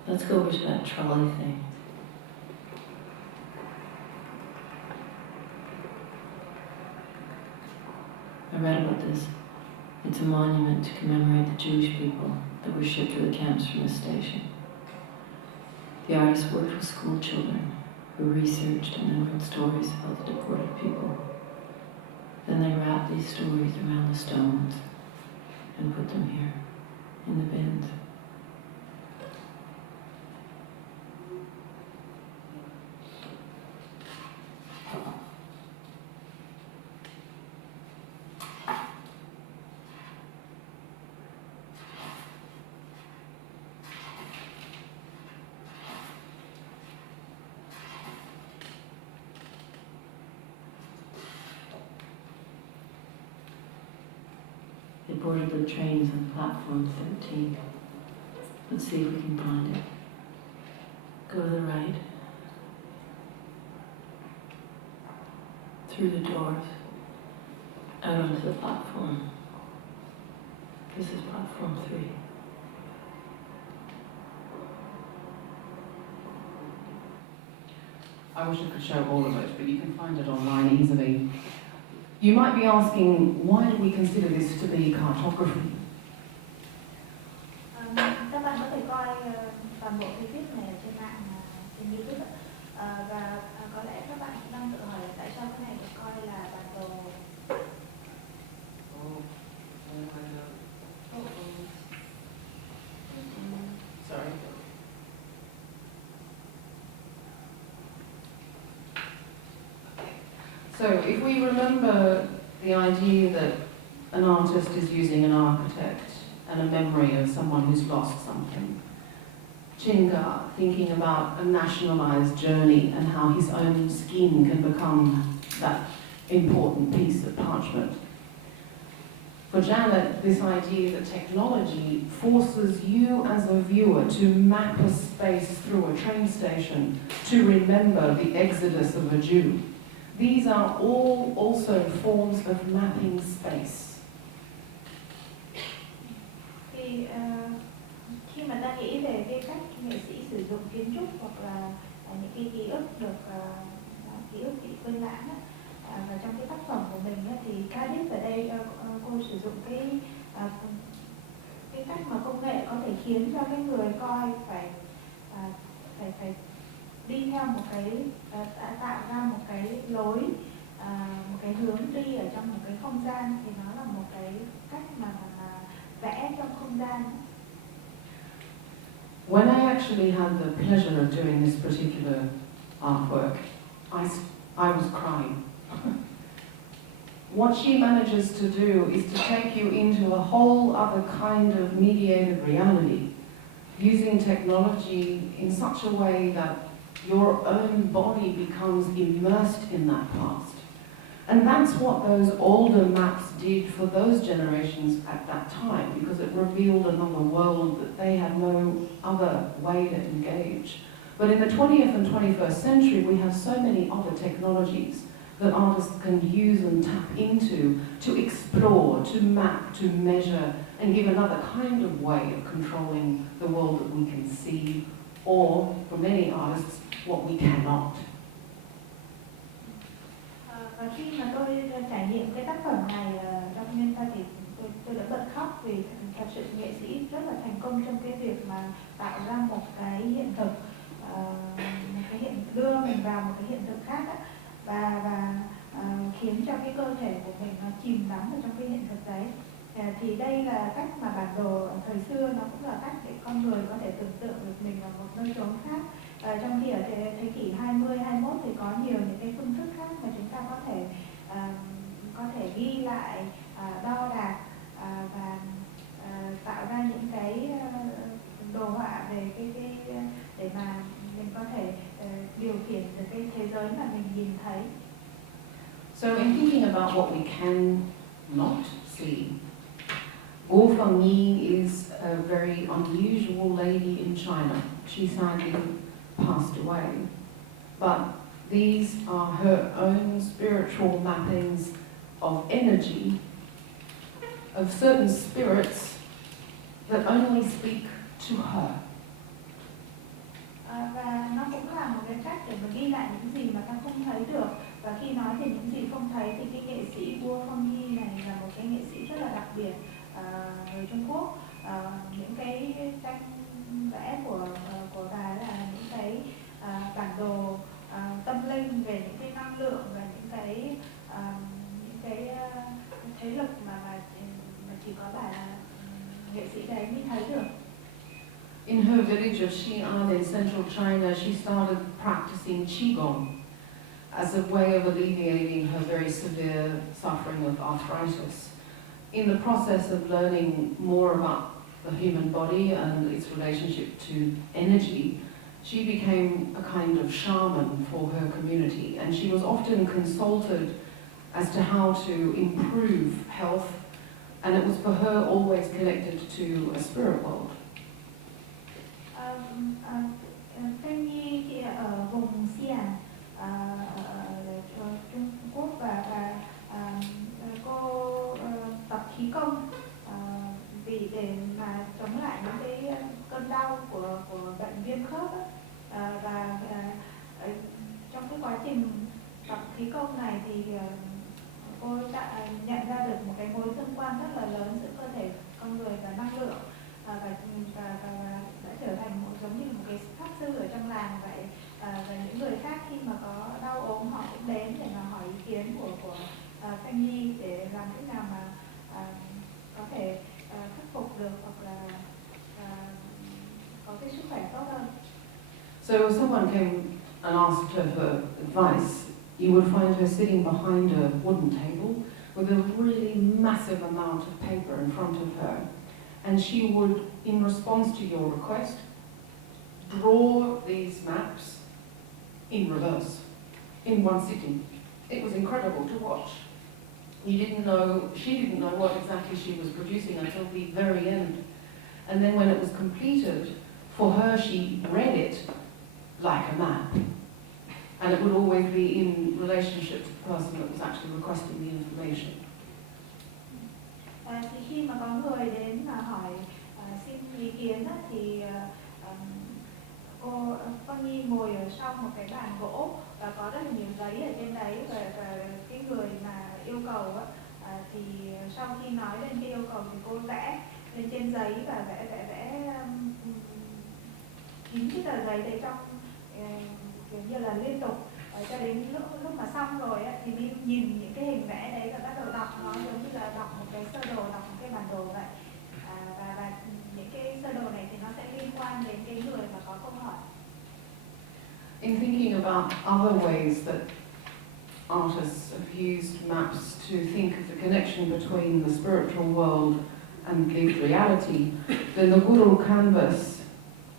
Let's go over to that trolley thing. I read about this. It's a monument to commemorate the Jewish people that were shipped to the camps from the station. The artist worked with school children who researched and then wrote stories about the deported people. Then they wrapped these stories around the stones and put them here in the bins. They boarded the trains on platform 13. Let's see if we can find it. Go to the right. Through the doors. Out onto the platform. This is platform 3. I wish I could show all of it, but you can find it online easily. You might be asking, why do we consider this to be cartography? Các bạn có thể coi toàn bộ cái viết này ở trên mạng, trên YouTube và có lẽ các bạn cũng đang tự hỏi là tại sao cái này được coi là bản đồ. Sorry. So if we remember the idea that an artist is using an architect and a memory of someone who's lost something, Chinga thinking about a nationalized journey and how his own skin can become that important piece of parchment. For Janet, this idea that technology forces you as a viewer to map a space through a train station to remember the exodus of a Jew. These are all also forms of mapping space. Thì khi mà ta nghĩ về cái cách nghệ sĩ sử dụng kiến trúc hoặc là những cái ký ức được ký ức bị quên lãng và trong cái tác phẩm của mình thì Cardiff ở đây cô sử dụng cái cách mà công nghệ có thể khiến cho cái người coi phải đi theo một cái tạo ra một cái lối, một cái hướng đi ở trong một cái không gian, thì nó là một cái cách mà vẽ trong không gian. When I actually had the pleasure of doing this particular artwork, I was crying. What she manages to do is to take you into a whole other kind of mediated reality, using technology in such a way that your own body becomes immersed in that past. And that's what those older maps did for those generations at that time, because it revealed another world that they had no other way to engage. But in the 20th and 21st century, we have so many other technologies that artists can use and tap into to explore, to map, to measure, and give another kind of way of controlling the world that we can see, or, for many artists, what we cannot. Và khi mà tôi trải nghiệm cái tác phẩm này trong nhân ta thì tôi đã bật khóc, vì thật sự nghệ sĩ rất là thành công trong cái việc mà tạo ra một cái hiện thực, đưa mình vào một cái hiện thực khác á, và khiến cho cái cơ thể của mình nó chìm đắm ở trong cái hiện thực đấy. Thì đây là cách mà bản đồ thời xưa, nó cũng là cách để con người có thể tưởng tượng được mình ở một nơi chốn khác. Trong khi ở thế kỷ 20, 21 thì có nhiều những cái phương thức khác mà chúng ta có thể ghi lại, đo đạc và tạo ra những cái đồ họa về cái để mà mình có thể điều khiển được cái thế giới mà mình nhìn thấy. So in thinking about what we can not see, Wu Fengyi is a very unusual lady in China. She sadly passed away. But these are her own spiritual mappings of energy, of certain spirits that only speak to her. Và nó cũng là một cái cách để mà ghi lại những gì mà ta không thấy được. Và khi nói về những gì không thấy thì cái nghệ sĩ vua Phong Nhi này là một cái nghệ sĩ rất là đặc biệt người Trung Quốc. Những cái tranh vẽ của bà là những cái bản đồ tâm linh về những cái năng lượng và những cái thế lực mà chỉ có bà là nghệ sĩ đấy mới thấy được. In her village of Xi'an in central China, she started practicing Qigong as a way of alleviating her very severe suffering of arthritis. In the process of learning more about the human body and its relationship to energy, she became a kind of shaman for her community, and she was often consulted as to how to improve health, and it was for her always connected to a spirit world. Thanh Nhi thì ở vùng Xi'an Trung Quốc và cô tập khí công để mà chống lại những cái cơn đau của bệnh viêm khớp và trong cái quá trình tập khí công này thì cô đã nhận ra được một cái mối tương quan rất là lớn giữa cơ thể con người và năng lượng và đã trở thành giống như một cái pháp sư ở trong làng vậy. Và những người khác khi mà có đau ốm họ cũng đến để mà hỏi ý kiến của Thanh Nhi để làm thế nào mà có thể khắc phục được hoặc là có cái sức khỏe tốt hơn. So if someone came and asked her for advice, you would find her sitting behind a wooden table with a really massive amount of paper in front of her. And she would, in response to your request, draw these maps in reverse, in one sitting. It was incredible to watch. She didn't know what exactly she was producing until the very end. And then when it was completed, for her she read it like a map. And it would always be in relationship to the person that was actually requesting the information. Thì khi mà có người đến mà hỏi xin ý kiến thì cô Phong Nhi ngồi ở sau một cái bàn gỗ và có rất là nhiều giấy ở trên đấy và cái người mà yêu cầu thì sau khi nói lên cái yêu cầu thì cô vẽ lên trên giấy và vẽ kín cái tờ giấy đấy trong kiểu như là liên tục cho đến lúc mà xong rồi thì đi nhìn những cái hình vẽ đấy và bắt đầu đọc nó giống như là đọc một cái sơ đồ, đọc một cái bản đồ vậy. Và những cái sơ đồ này thì nó sẽ liên quan đến cái người mà có câu hỏi. In thinking about other ways that artists have used maps to think of the connection between the spiritual world and lived reality, then the Guru canvas,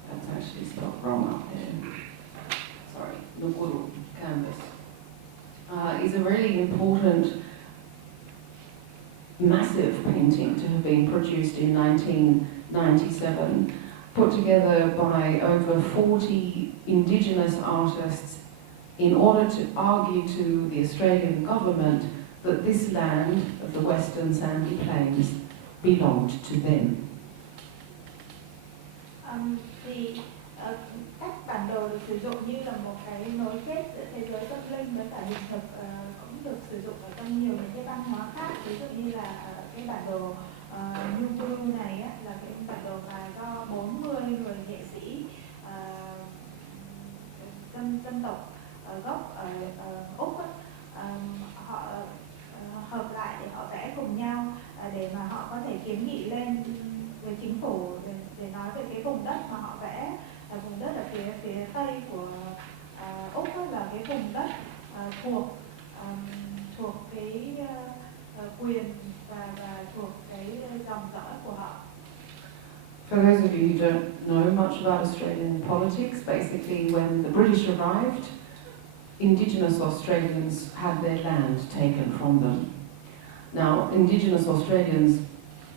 that's actually spelled wrong up here, sorry, the Guru canvas, is a really important, massive painting to have been produced in 1997, put together by over 40 indigenous artists in order to argue to the Australian government that this land of the Western Sandy Plains belonged to them. Các bản đồ được sử dụng như là một cái nối kết giữa thế giới tâm linh với cả hiện thực, cũng được sử dụng ở trong nhiều những cái văn hóa khác. Ví dụ như là cái bản đồ New này là cái bản đồ mà do 40 người nghệ sĩ dân tộc gốc ở Úc họ hợp lại để họ vẽ cùng nhau để mà họ có thể kiến nghị lên với chính phủ để nói về cái vùng đất mà họ vẽ. Vùng đất ở phía tây của Úc là cái vùng đất thuộc cái quyền và thuộc cái dòng dõi của họ. For those of you who don't know much about Australian politics, basically when the British arrived, indigenous Australians had their land taken from them. Now, indigenous Australians,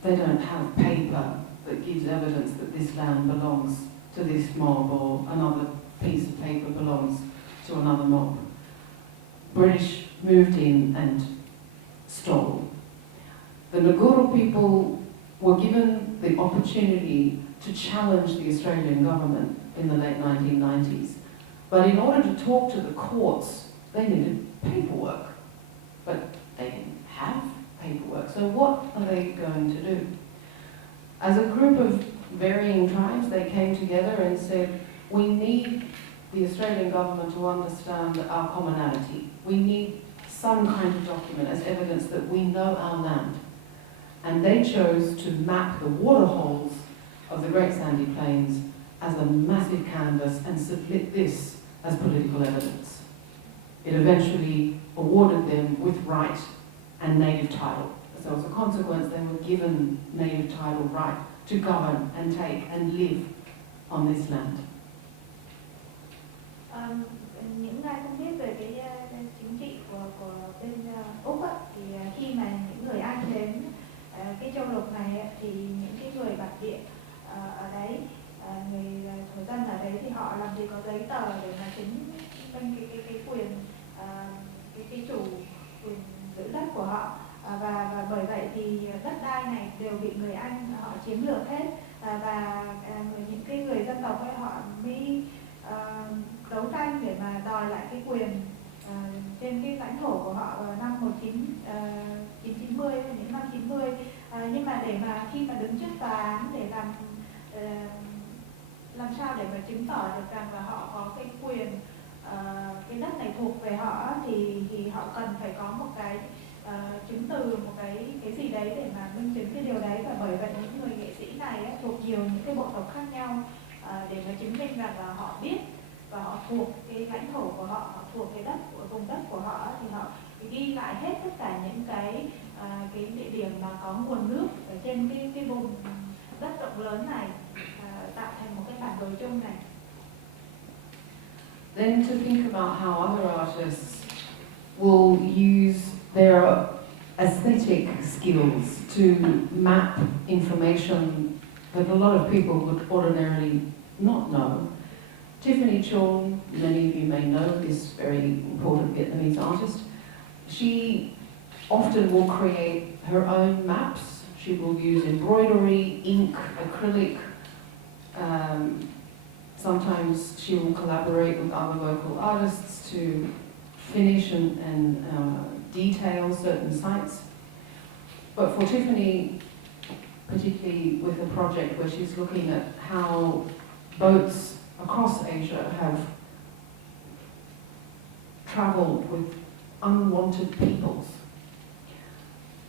they don't have paper that gives evidence that this land belongs to this mob or another piece of paper belongs to another mob. British moved in and stole. The Nguru people were given the opportunity to challenge the Australian government in the late 1990s. But in order to talk to the courts, they needed paperwork. But they didn't have paperwork. So what are they going to do? As a group of varying tribes, they came together and said, we need the Australian government to understand our commonality. We need some kind of document as evidence that we know our land. And they chose to map the waterholes of the Great Sandy Plains as a massive canvas and submit this as political evidence. It eventually awarded them with right and native title. So as a consequence, they were given native title right to govern and take and live on this land. Những ai không biết về cái chính trị của bên Úc á, thì khi mà những người Anh đến cái châu lục này á, thì những cái người bản địa ở đấy, người thổ dân ở đấy thì họ làm gì có giấy tờ để mà chứng minh cái quyền cái chủ quyền giữ đất của họ, và bởi vậy thì đất đai này đều bị người Anh họ chiếm lược hết, và những cái người dân tộc ấy họ mới đấu tranh để mà đòi lại cái quyền trên cái lãnh thổ của họ vào năm 1990, những năm 90. Nhưng mà để mà khi mà đứng trước tòa án để làm sao để mà chứng tỏ được rằng là họ có cái quyền cái đất này thuộc về họ, thì họ cần phải có một cái chứng từ, một cái gì đấy để mà minh chứng cái điều đấy. Và bởi vậy những người nghệ sĩ này thuộc nhiều những cái bộ tộc khác nhau để mà chứng minh rằng là họ biết và họ thuộc cái lãnh thổ của họ, họ thuộc cái đất của vùng đất của họ, thì họ ghi lại hết tất cả những cái địa điểm mà có nguồn nước ở trên cái vùng đất rộng lớn này, tạo thành một cái bản đồ chung này. Then to think about how other artists will use their aesthetic skills to map information that a lot of people would ordinarily not know. Tiffany Chong, many of you may know, this very important Vietnamese artist. She often will create her own maps. She will use embroidery, ink, acrylic. Sometimes she will collaborate with other local artists to finish and detail certain sites. But for Tiffany, particularly with a project where she's looking at how boats across Asia have traveled with unwanted peoples.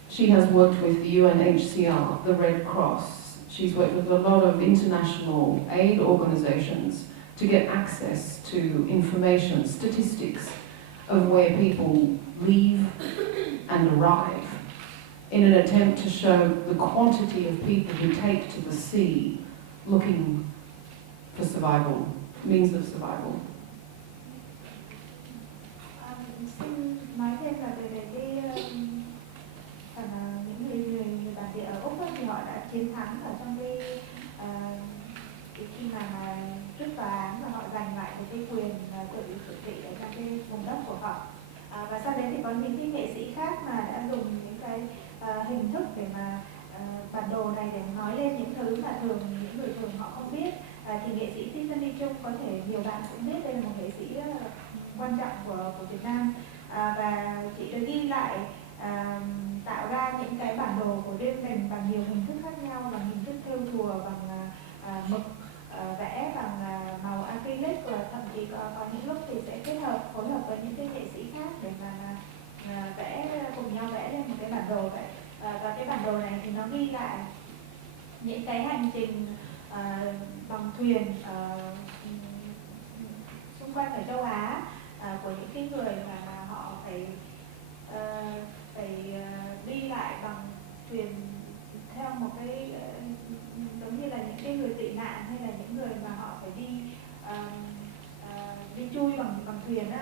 She has worked with the UNHCR, the Red Cross. She's worked with a lot of international aid organizations to get access to information, statistics of where people leave and arrive in an attempt to show the quantity of people who take to the sea looking for survival, means of survival. Xin nói thêm là về cái phần những người bản địa ở Úc thì họ đã chiến thắng ở trong cái khi mà trước tòa án và họ giành lại được cái quyền tự trị ở trong cái vùng đất của họ. Và sau đấy thì có những cái nghệ sĩ khác mà đã dùng những cái hình thức để mà bản đồ này để nói lên những thứ mà thường những người thường họ không biết. Thì nghệ sĩ Tiffany Chong có thể nhiều bạn cũng biết, đây là một nghệ sĩ quan trọng của Việt Nam, và chị đã ghi lại tạo ra những cái bản đồ của riêng mình bằng nhiều hình thức khác nhau, bằng hình thức thêu thùa, bằng mực, vẽ bằng màu acrylic, và thậm chí có những lúc thì sẽ phối hợp với những cái nghệ sĩ khác để mà vẽ cùng nhau vẽ lên một cái bản đồ vậy. Và cái bản đồ này thì nó ghi lại những cái hành trình bằng thuyền xung quanh ở châu Á của những cái người mà họ phải đi lại bằng thuyền theo một cái giống như là những cái người tị nạn, hay là những người mà họ phải đi chui bằng thuyền đó.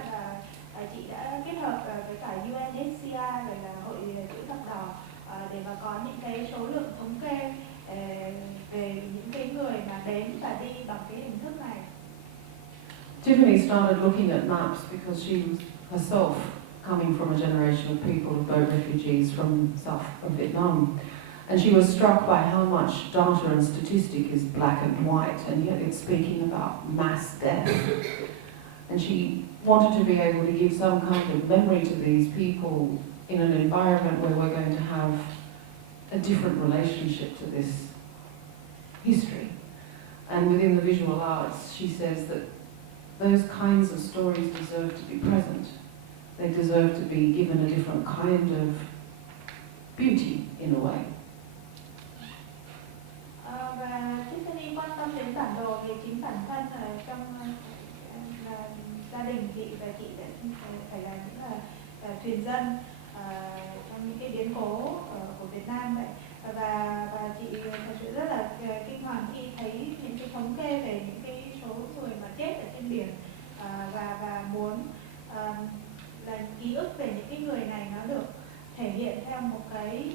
Và chị đã kết hợp với cả UNHCR rồi là Hội Chữ Thập Đỏ để mà có những cái số lượng thống kê về những cái người mà đến và đi bằng cái hình thức này. Tiffany started looking at maps because she was herself coming from a generation of people, boat refugees from south of Vietnam. And she was struck by how much data and statistic is black and white, and yet it's speaking about mass death. And she wanted to be able to give some kind of memory to these people in an environment where we're going to have a different relationship to this history. And within the visual arts, she says that those kinds of stories deserve to be present. They deserve to be given a different kind of beauty in a way. Và Tiffany quan tâm đến bản đồ về chính bản thân trong gia đình chị, và chị đã phải là những thuyền dân trong những cái biến cố của Việt Nam vậy. Và chị thật sự rất là kinh hoàng khi thấy những cái thống kê về những cái số người mà chết ở trên biển, và muốn là ký ức về những cái người này nó được thể hiện theo một cái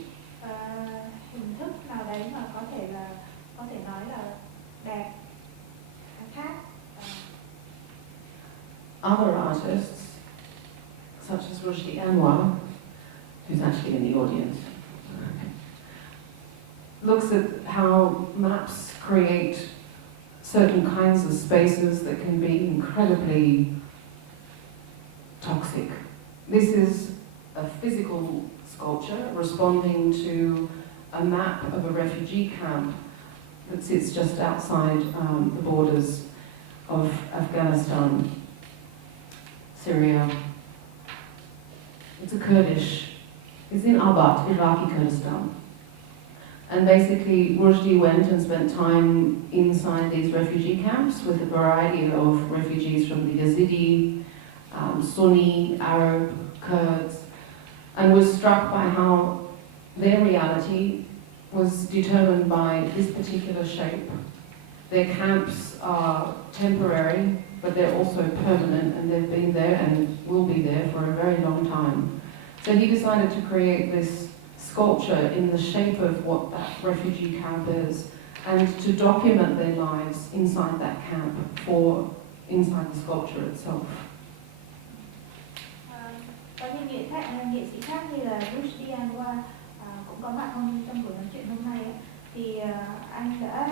hình thức nào đấy mà có thể nói là đẹp, khác. Other artists, such as Rushdie Anwar, who's actually in the audience, looks at how maps create certain kinds of spaces that can be incredibly toxic. This is a physical sculpture responding to a map of a refugee camp that sits just outside the borders of Afghanistan, Syria. It's in Abat, Iraqi Kurdistan. And basically, Rushdie went and spent time inside these refugee camps with a variety of refugees from the Yazidi, Sunni, Arab, Kurds, and was struck by how their reality was determined by this particular shape. Their camps are temporary, but they're also permanent, and they've been there and will be there for a very long time. So he decided to create this sculpture in the shape of what that refugee camp is, and to document their lives inside that camp for inside the sculpture itself. Có những nghệ sĩ khác như là Rushdie Anwar cũng có mặt trong buổi nói chuyện hôm nay ấy, thì anh đã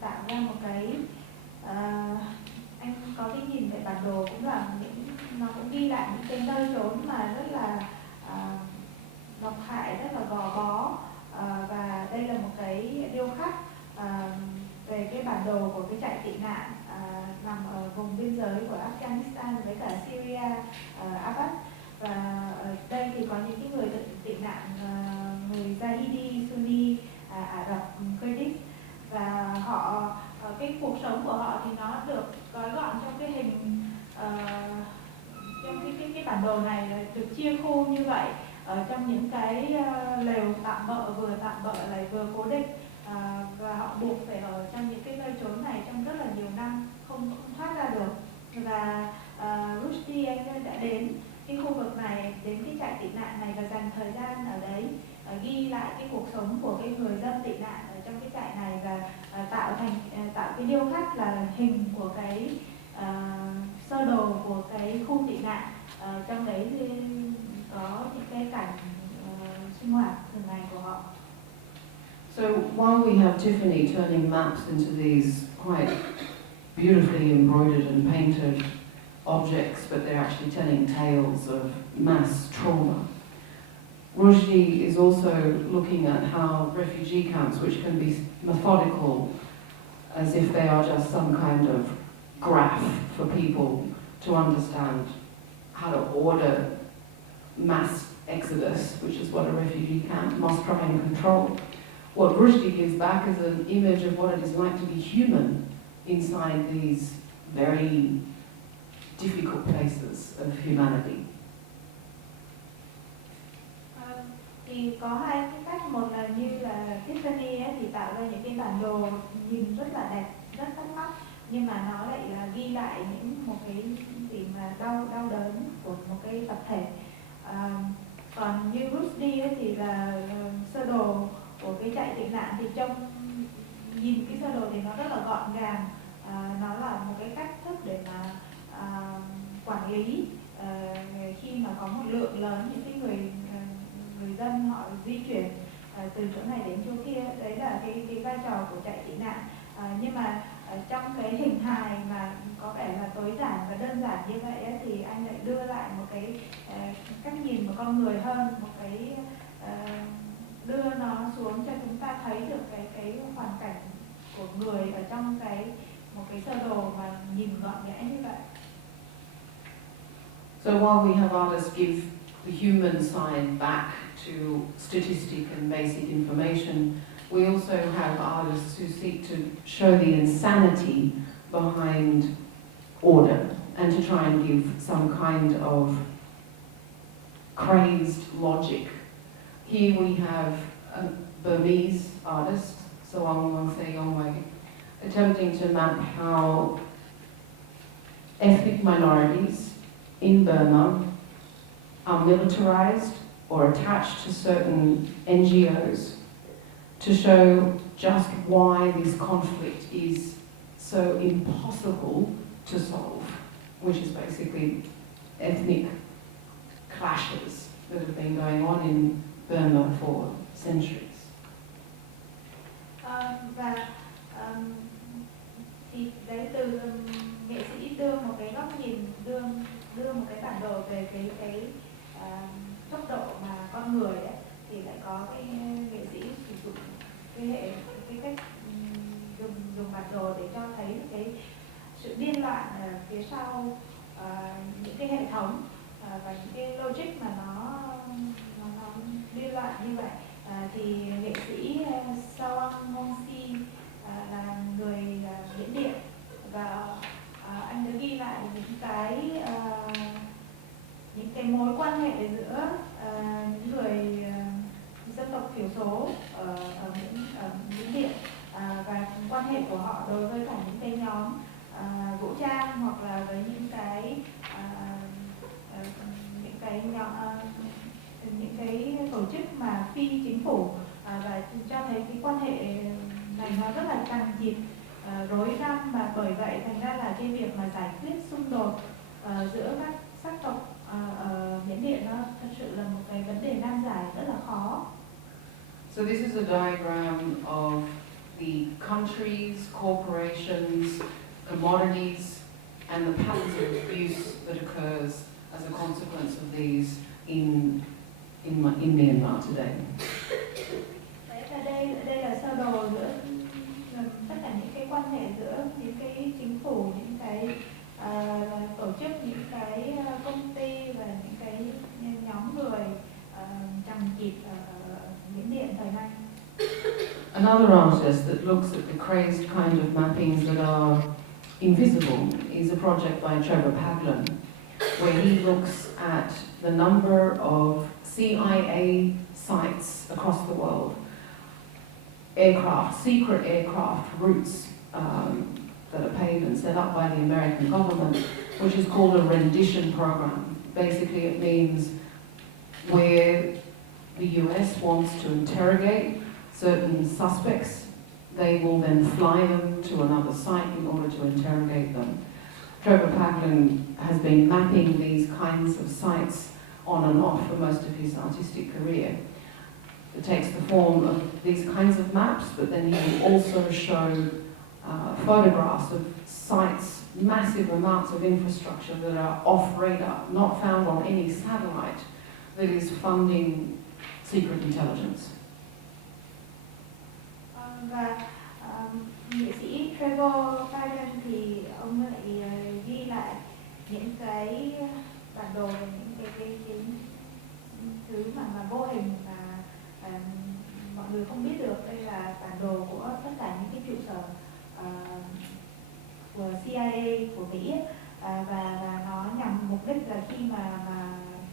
tạo ra một cái anh có cái nhìn về bản đồ, cũng là nó cũng ghi lại những cái nơi chốn mà rất là độc hại, rất là gò bó, và đây là một cái điêu khắc về cái bản đồ của cái trại tị nạn nằm ở vùng biên giới của Afghanistan với cả Syria, Abbas. Và ở đây thì có những cái người tị nạn, người Yazidi, Sunni, Ả Rập, Kurdish, và họ cái cuộc sống của họ thì nó được gói gọn trong cái hình trong cái bản đồ này là được chia khu như vậy, ở trong những cái lều tạm bợ, vừa tạm bợ lại vừa cố định, và họ buộc phải ở trong những cái nơi chốn này trong rất là nhiều năm, không thoát ra được. Và Rushdie anh đã đến cái khu vực này, đến cái trại tị nạn này và dành thời gian ở đấy, ghi lại cái cuộc sống của cái người dân tị nạn ở trong cái trại này, và tạo cái điêu khắc là hình của cái sơ đồ của cái khu tị nạn. Trong đấy thì có những cái cảnh sinh hoạt thường ngày của họ. So while we have Tiffany turning maps into these quite beautifully embroidered and painted objects, but they're actually telling tales of mass trauma, Rushdie is also looking at how refugee camps, which can be methodical, as if they are just some kind of graph for people to understand how to order mass exodus, which is what a refugee camp must try and control. What Rushdie gives back is an image of what it is like to be human inside these very difficult places of humanity. Thì có hai cái cách, một là như là Tiffany ấy, thì tạo ra những cái bản đồ nhìn rất là đẹp, rất bắt mắt, nhưng mà nó lại là ghi lại một cái gì mà đau đớn của một cái tập thể. Còn như Rushdie ấy, thì là sơ đồ của cái trại tị nạn, thì nhìn cái sơ đồ thì nó rất là gọn gàng, nó là một cái cách thức để mà quản lý khi mà có một lượng lớn những cái người dân họ di chuyển từ chỗ này đến chỗ kia. Đấy là cái vai trò của chạy tị nạn. Nhưng mà trong cái hình hài mà có vẻ là tối giản và đơn giản như vậy ấy, thì anh lại đưa lại một cái cách nhìn của con người hơn, một cái đưa nó xuống cho chúng ta thấy được cái hoàn cảnh của người ở trong một cái sơ đồ mà nhìn gọn ghẽ như vậy. So while we have artists give the human side back to statistic and basic information, we also have artists who seek to show the insanity behind order and to try and give some kind of crazed logic. Here we have a Burmese artist, Zoe, attempting to map how ethnic minorities in Burma are militarized or attached to certain NGOs to show just why this conflict is so impossible to solve, which is basically ethnic clashes that have been going on in Burma for centuries. Thì đấy, từ nghệ sĩ đưa một cái góc nhìn, đưa một cái bản đồ về cái tốc độ mà con người ấy, thì lại có cái nghệ sĩ sử dụng cái cách dùng bản đồ để cho thấy cái sự điên loạn ở phía sau những cái hệ thống và những cái logic mà nó điên loạn như vậy. Thì nghệ sĩ Sao Mong là người Miến Điện, và anh đã ghi lại những cái mối quan hệ giữa những người dân tộc thiểu số ở Miến Điện và quan hệ của họ đối với cả những cái nhóm vũ trang, hoặc là với những cái tổ chức mà phi chính phủ, và cho thấy cái quan hệ này nó rất là chằng chịt, rối rắm, và bởi vậy thành ra là cái việc mà giải quyết xung đột giữa các sắc tộc ở Miến Điện nó thật sự là một cái vấn đề nan giải rất là khó. So this is a diagram of the countries, corporations, commodities, and the patterns of abuse that occurs as a consequence of these in Myanmar today. Đấy, và đây là sơ đồ giữa tất cả những cái quan hệ giữa những cái chính phủ, những cái tổ chức, những cái công ty và những cái nhóm người chằng chịt ở Miến Điện thời nay. Another artist that looks at the crazed kind of mappings that are invisible is a project by Trevor Paglen, where he looks at the number of CIA sites across the world, secret aircraft routes that are paid and set up by the American government, which is called a rendition program. Basically, it means where the US wants to interrogate certain suspects, they will then fly them to another site in order to interrogate them. Trevor Paglen has been mapping these kinds of sites on and off for most of his artistic career. It takes the form of these kinds of maps, but then he will also show photographs of sites, massive amounts of infrastructure that are off radar, not found on any satellite, that is funding secret intelligence. Và nghệ sĩ Trevor Paglen thì ông lại ghi lại những cái bản đồ về những cái thứ mà vô hình mà mọi người không biết được. Đây là bản đồ của tất cả những cái trụ sở của CIA của Mỹ, và nó nhằm mục đích là khi mà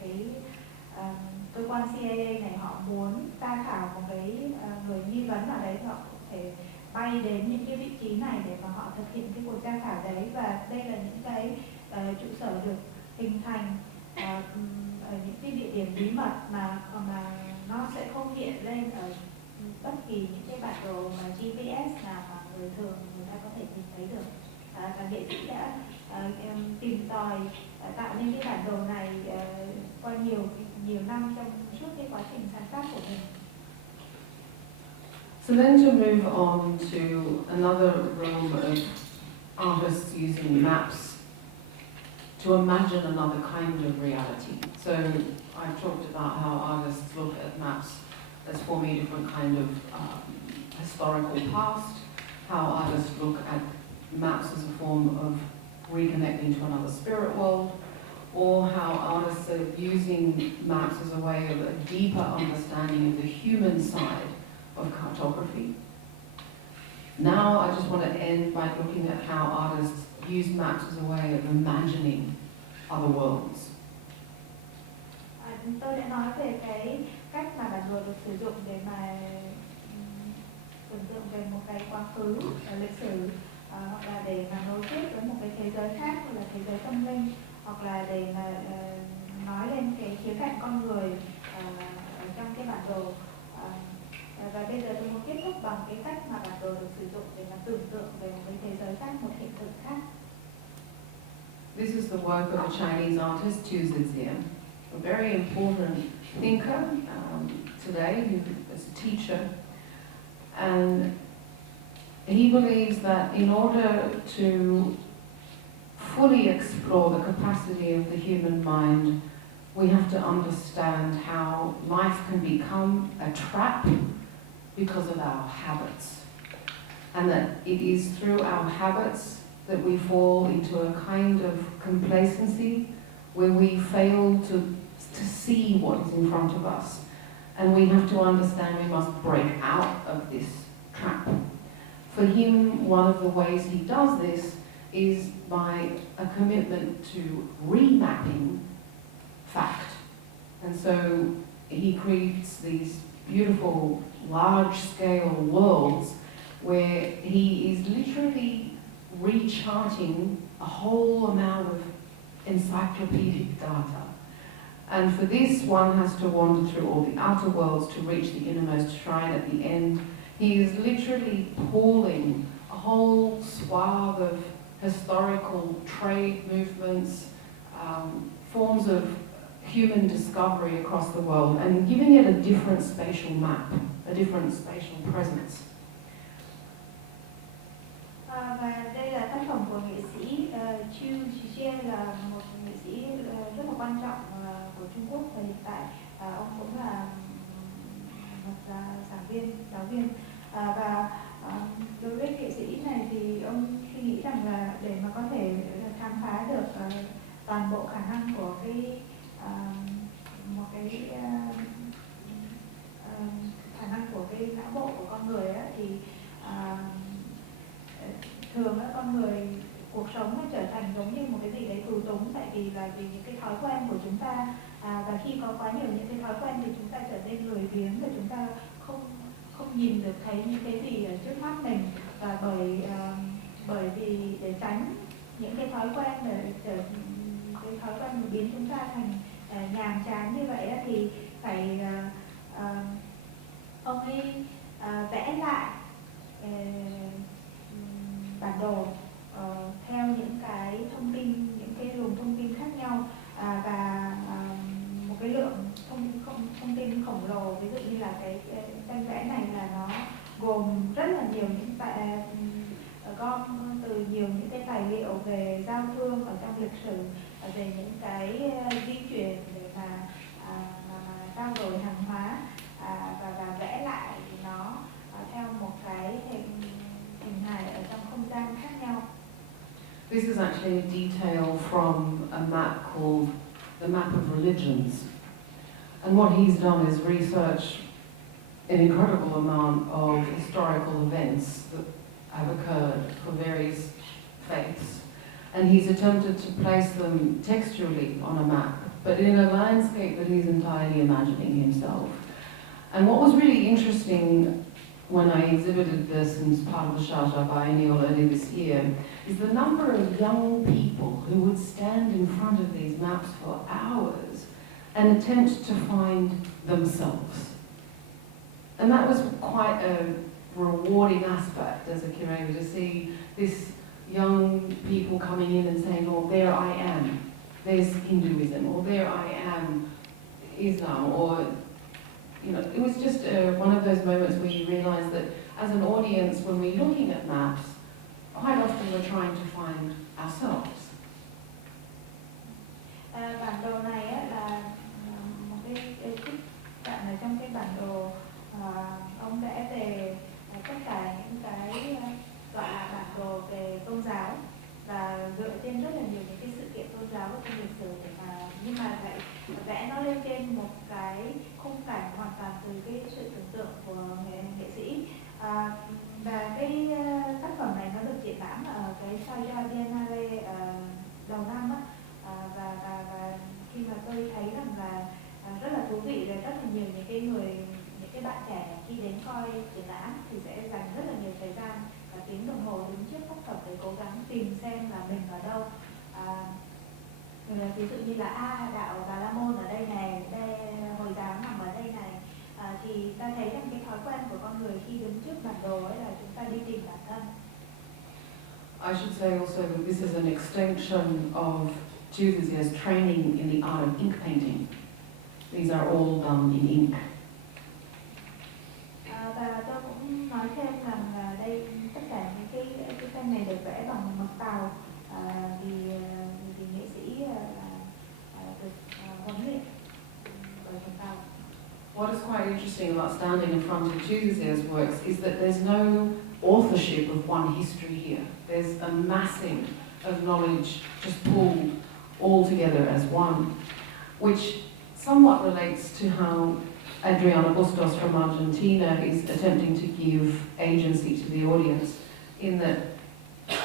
cái cơ quan CIA này họ muốn tra khảo một cái người nghi vấn ở đấy, họ có thể bay đến những cái vị trí này để mà họ thực hiện cái cuộc tra khảo đấy. Và đây là những cái trụ sở được hình thành ở những cái địa điểm bí mật mà nó sẽ không hiện lên ở bất kỳ những cái bản đồ mà GPS nào mà người thường người ta có thể nhìn thấy được. Và nghệ sĩ đã tìm tòi tạo nên cái bản đồ này qua nhiều năm trong suốt cái quá trình sáng tác của mình. So then to move on to another realm of artists using maps to imagine another kind of reality. So I've talked about how artists look at maps as forming a different kind of historical past, how artists look at maps as a form of reconnecting to another spirit world, or how artists are using maps as a way of a deeper understanding of the human side of cartography. Now I just want to end by looking at how artists use maps as a way of imagining other worlds. Tôi đã nói về cái cách mà bản đồ được sử dụng để mà tưởng tượng về một cái quá khứ lịch sử, hoặc là để mà nối tiếp với một cái thế giới khác, hoặc là thế giới tâm linh, hoặc là để mà nói lên cái khía cạnh con người ở trong cái bản đồ. Và bây giờ tôi muốn kết thúc bằng cái cách mà bản đồ được sử dụng để mà tưởng tượng về một cái thế giới khác, một hiện thực khác. This is the work of a Chinese artist, Zhu Zixie, a very important thinker today, who is a teacher. And he believes that in order to fully explore the capacity of the human mind, we have to understand how life can become a trap because of our habits. And that it is through our habits that we fall into a kind of complacency where we fail to see what is in front of us. And we have to understand we must break out of this trap. For him, one of the ways he does this is by a commitment to remapping fact. And so he creates these beautiful, large-scale worlds where he is literally recharting a whole amount of encyclopedic data. And for this, one has to wander through all the outer worlds to reach the innermost shrine at the end. He is literally pulling a whole swath of historical trade movements, forms of human discovery across the world, and giving it a different spatial map, a different spatial presence. Và đây là tác phẩm của nghệ sĩ Zhu Zixie, là một nghệ sĩ rất là quan trọng của Trung Quốc, và hiện tại ông cũng là một giáo viên. Và đối với nghệ sĩ này thì ông suy nghĩ rằng là để mà có thể khám phá được toàn bộ khả năng của khả năng của cái não bộ của con người ấy, thì thường là con người, cuộc sống nó trở thành giống như một cái gì đấy tù túng, tại vì những cái thói quen của chúng ta, và khi có quá nhiều những cái thói quen thì chúng ta trở nên lười biếng, và chúng ta không nhìn được thấy những cái gì ở trước mắt mình. Và bởi vì để tránh những cái thói quen, cái thói quen biến chúng ta thành nhàm chán như vậy thì phải ông ấy vẽ lại bản đồ theo những cái thông tin, những cái luồng thông tin khác nhau, và một cái lượng thông tin khổng lồ. Ví dụ như là cái tranh vẽ này là nó gồm rất là nhiều những gom từ nhiều những cái tài liệu về giao thương ở trong lịch sử, về những cái di chuyển để mà trao đổi hàng hóa, và vẽ lại nó theo một cái hình hài ở trong không gian khác nhau. This is actually a detail from a map called the Map of Religions. And what he's done is research an incredible amount of historical events that have occurred for various faiths. And he's attempted to place them textually on a map, but in a landscape that he's entirely imagining himself. And what was really interesting when I exhibited this as part of the Sharjah Biennial earlier this year is the number of young people who would stand in front of these maps for hours and attempt to find themselves. And that was quite a rewarding aspect as a curator, to see this young people coming in and saying, oh, there I am, there's Hinduism, or there I am, Islam, or it was just one of those moments where you realise that as an audience, when we're looking at maps, quite often we're trying to find ourselves. Bản đồ này á, là một cái trích đoạn ở trong cái bản đồ ông vẽ về tất cả những cái gọi là bản đồ về tôn giáo, và dựa trên rất là nhiều những cái sự kiện tôn giáo trong lịch sử để nhưng mà lại vẽ nó lên trên một cái khung cảnh hoàn toàn từ cái sự tưởng tượng của nghệ sĩ. Và cái tác phẩm này nó được triển lãm ở cái Saya Biennale đầu năm á, và khi mà tôi thấy rằng là rất là thú vị, là rất là nhiều những cái bạn trẻ khi đến coi triển lãm thì sẽ dành rất là nhiều thời gian và tiếng đồng hồ đứng trước tác phẩm để cố gắng tìm xem là mình ở đâu. Ví dụ như là đạo Bà La Môn ở đây này, đây Hồi giáo nằm ở đây này, thì ta thấy rằng cái thói quen của con người khi đứng trước bản đồ ấy là chúng ta đi tìm bản thân. I should say also that this is an extension of Juvia's training in the art of ink painting. These are all done in ink. Và tôi cũng nói thêm rằng đây tất cả những cái tranh này được vẽ bằng mực tàu, vì nghệ sĩ được huấn luyện bởi mực tàu. What is quite interesting about standing in front of Juvia's works is that there's no authorship of one history here. There's a massing of knowledge just pulled all together as one, which somewhat relates to how Adriana Bustos from Argentina is attempting to give agency to the audience, in that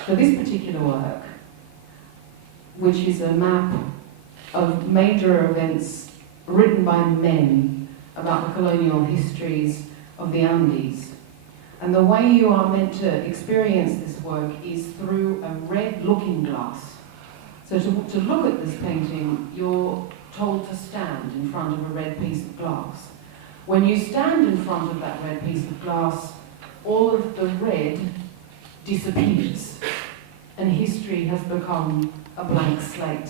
for this particular work, which is a map of major events written by men about the colonial histories of the Andes. And the way you are meant to experience this work is through a red looking glass. So to look at this painting, you're told to stand in front of a red piece of glass. When you stand in front of that red piece of glass, all of the red disappears, and history has become a blank slate.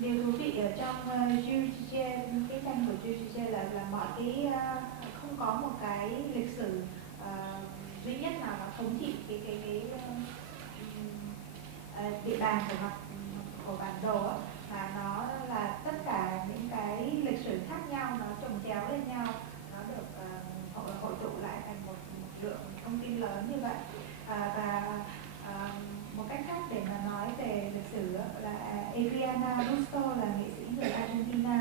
Điều thú vị ở trong cái tranh của Juche là mọi cái không có một cái lịch sử duy nhất nào mà thống trị cái địa bàn của bản đồ, mà nó là tất cả những cái lịch sử khác nhau, nó chồng chéo lên nhau, nó được hội tụ lại thành một lượng thông tin lớn như vậy. Và một cách khác để mà nói về lịch sử là Adriana Bustos là nghệ sĩ người Argentina,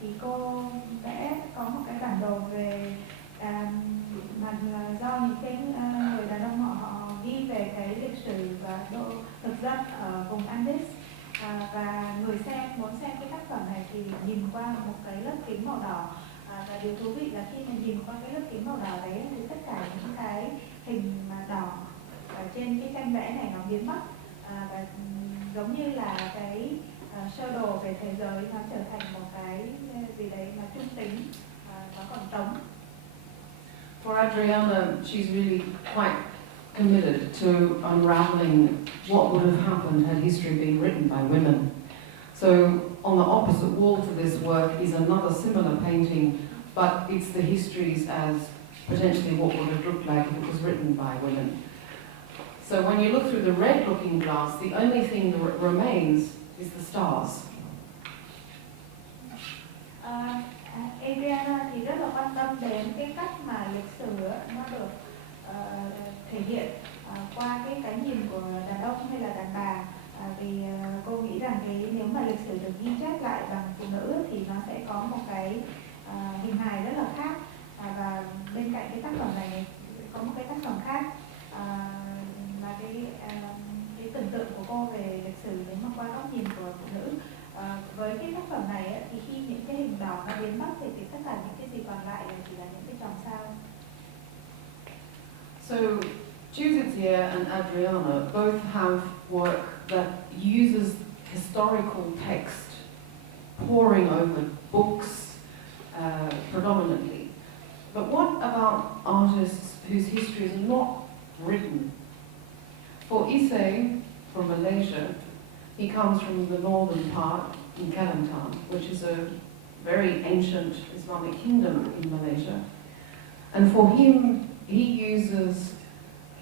thì cô vẽ có một cái bản đồ về mà là do những cái người đàn ông họ ghi về cái lịch sử và độ thực dân ở vùng Andes, và người xem muốn xem cái tác phẩm này thì nhìn qua một cái lớp kính màu đỏ, và điều thú vị là khi mà nhìn qua cái lớp kính màu đỏ đấy thì tất cả những cái hình mà đỏ ở trên cái tranh vẽ này nó biến mất, và giống như là cái sơ đồ về thế giới nó trở thành một cái gì đấy mà trung tính, nó còn trống. For Adriana, she's really quite committed to unraveling what would have happened had history been written by women. So on the opposite wall to this work is another similar painting, but it's the histories as potentially what would have looked like if it was written by women. So when you look through the red-looking glass, the only thing that remains is the stars. Adriana thì rất là quan tâm đến cái cách mà lịch sử nó được thể hiện qua cái nhìn của đàn ông hay là đàn bà, vì cô nghĩ rằng nếu mà lịch sử được ghi chép lại bằng phụ nữ thì nó sẽ có một cái hình hài rất là khác, và bên cạnh cái tác phẩm này có một cái tác phẩm khác mà cái tưởng tượng của cô về lịch sử nếu mà qua góc nhìn của phụ nữ. Với cái tác phẩm này thì khi những cái hình đỏ nó biến mất thì tất cả những cái gì còn lại là chỉ là những cái chòm sao. So Judithia and Adriana both have work that uses historical text poring over books predominantly. But what about artists whose histories are not written? For Issei from Malaysia, He comes from the northern part in Kalimantan, which is a very ancient Islamic kingdom in Malaysia. And for him, he uses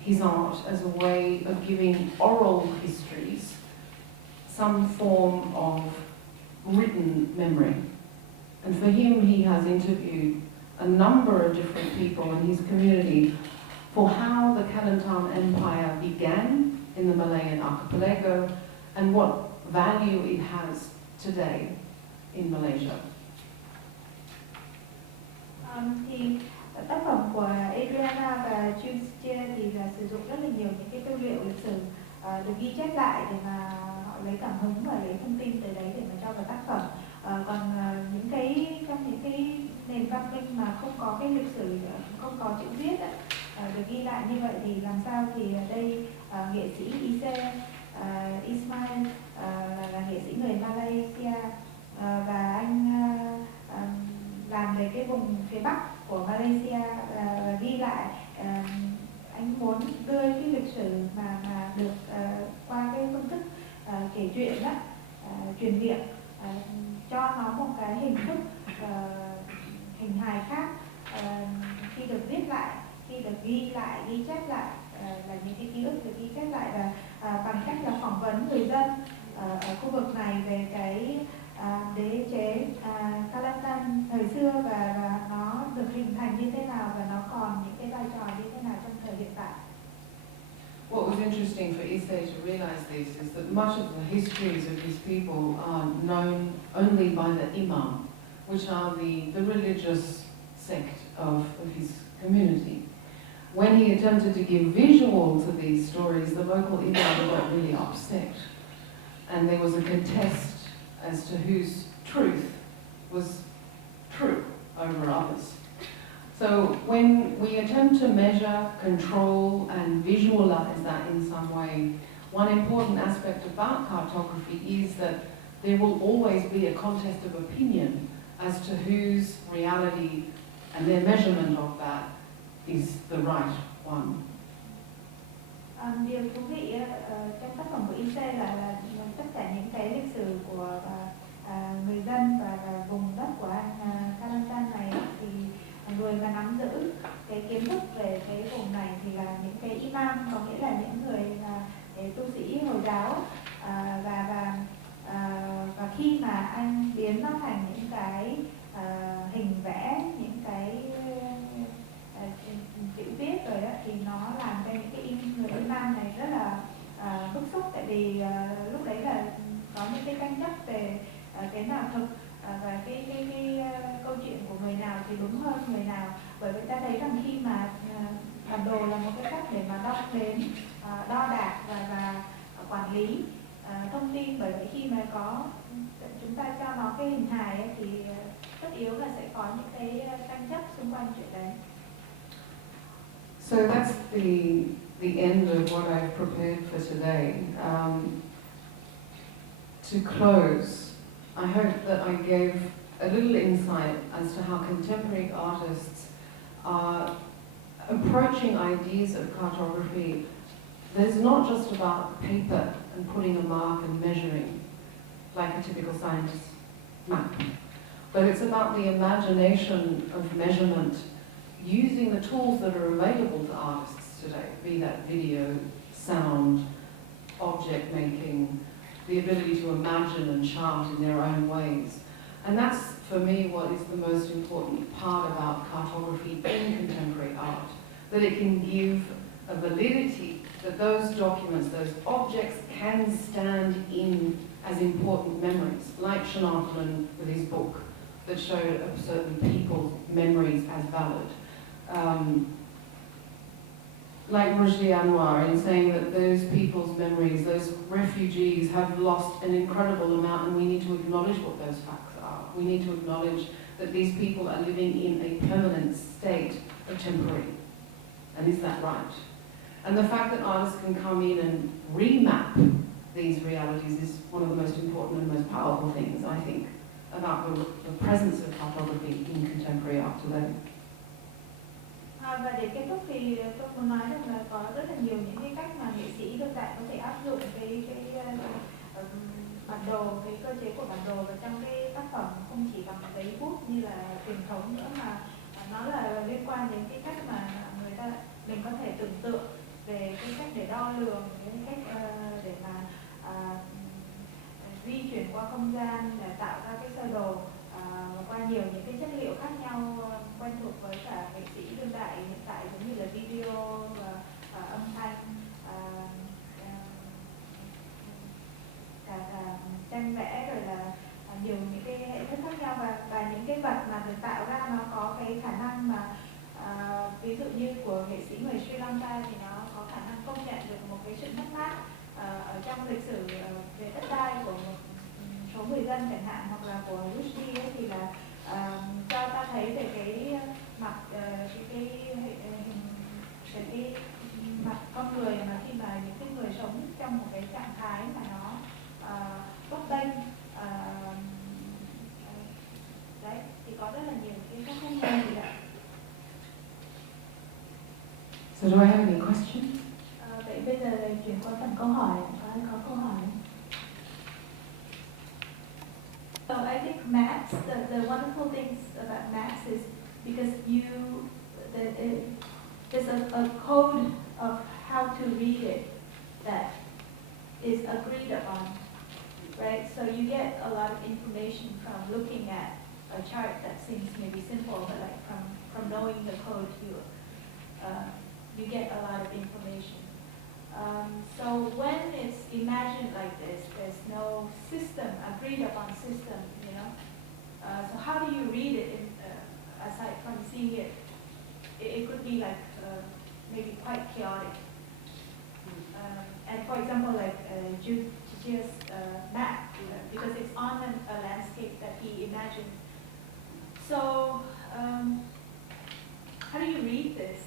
his art as a way of giving oral histories some form of written memory. And for him, he has interviewed a number of different people in his community for how the Kalimantan Empire began in the Malayan archipelago and what value it has today in Malaysia. Thì tác phẩm của Adriana và Julia thì là sử dụng rất là nhiều những cái tư liệu lịch sử được ghi chép lại để mà họ lấy cảm hứng và lấy thông tin từ đấy để mà cho vào tác phẩm. Còn những cái trong những cái nền văn minh mà không có cái lịch sử, không có chữ viết được ghi lại như vậy thì làm sao thì ở đây nghệ sĩ Ismail là nghệ sĩ người Malaysia và anh làm về cái vùng phía bắc của Malaysia ghi lại. Anh muốn đưa cái lịch sử mà được qua cái phương thức kể chuyện đó, truyền miệng, cho nó một cái hình thức hình hài khác khi được viết lại, khi được ghi lại, ghi chép lại là những cái ký ức được ghi chép lại và bằng cách là phỏng vấn người dân ở khu vực này về cái đế chế Kalimantan thời xưa và nó được hình thành như thế nào và nó còn những cái vai trò như thế nào trong thời hiện tại. What was interesting for Issei to realize this is that much of the histories of these people are known only by the imam, which are the religious sect of his community. When he attempted to give visual to these stories, the local imam got really upset. And there was a contest as to whose truth was true over others. So when we attempt to measure, control, and visualize that in some way, one important aspect about cartography is that there will always be a contest of opinion as to whose reality and their measurement of that is the right one. Điều thú vị trong tác phẩm của Issei là tất cả những cái lịch sử của người dân và vùng đất của anh Kalimantan này thì người mà nắm giữ cái kiến thức về cái vùng này thì là những cái imam, có nghĩa là những người tu sĩ Hồi giáo và khi mà anh biến nó thành những cái hình vẽ, những cái chữ viết rồi đó thì nó làm cho những cái người imam này rất là bức xúc, tại vì lúc đấy là có những cái tranh chấp về cái nào thực và cái câu chuyện của người nào thì đúng hơn người nào, bởi vì ta thấy rằng khi mà bản đồ là một cái cách để mà đo đếm, đo đạc và quản lý thông tin, bởi vậy khi mà có chúng ta cho nó cái hình hài ấy, thì tất yếu là sẽ có những cái tranh chấp xung quanh chuyện đấy. So that's the end of what I've prepared for today. To close, I hope that I gave a little insight as to how contemporary artists are approaching ideas of cartography. There's not just about paper and putting a mark and measuring like a typical scientist's map, but it's about the imagination of measurement using the tools that are available to artists today, be that video, sound, object making, the ability to imagine and chart in their own ways. And that's, for me, what is the most important part about cartography in contemporary art, that it can give a validity, that those documents, those objects can stand in as important memories, like Shanathan with his book that showed certain people's memories as valid. Like Rushdie Anwar in saying that those people's memories, those refugees have lost an incredible amount, and we need to acknowledge what those facts are. We need to acknowledge that these people are living in a permanent state of temporary. And is that right? And the fact that artists can come in and remap these realities is one of the most important and most powerful things, I think, about the presence of cartography in contemporary art today. Và để kết thúc thì tôi muốn nói rằng là có rất là nhiều những cái cách mà nghệ sĩ đương đại có thể áp dụng cái bản đồ, cái cơ chế của bản đồ và trong cái tác phẩm không chỉ bằng giấy bút như là truyền thống nữa, mà nó là liên quan đến cái cách mà mình có thể tưởng tượng về cái cách để đo lường, cái cách để mà di chuyển qua không gian để tạo ra cái sơ đồ qua nhiều những cái chất liệu khác nhau quen thuộc với cả nghệ sĩ đương đại hiện tại, giống như là video và âm thanh, cả tranh vẽ, rồi là nhiều những cái hệ thức khác nhau, và những cái vật mà được tạo ra nó có cái khả năng mà ví dụ như của nghệ sĩ người Sri Lanka thì nó có khả năng công nhận được một cái sự mất mát ở trong lịch sử về đất đai của một số người dân chẳng hạn, hoặc là của Rushdie ấy, thì là cho ta thấy về cái mặt cái mặt con người mà khi mà những cái người sống trong một cái trạng thái mà nó bấp bênh, đấy thì có rất là nhiều cái khác nhau gì ạ. So do I have any questions? Vậy bây giờ là chuyển qua phần câu hỏi, có câu hỏi. So I think maps, the wonderful things about maps is because there's a code of how to read it that is agreed upon, right? So you get a lot of information from looking at a chart that seems maybe simple, but like from knowing the code, you get a lot of information. So when it's imagined like this, there's no system, agreed upon system, you know. So how do you read it aside from seeing it? It could be like maybe quite chaotic. And for example, like Jujia's map, you know, because it's on a landscape that he imagined. So how do you read this?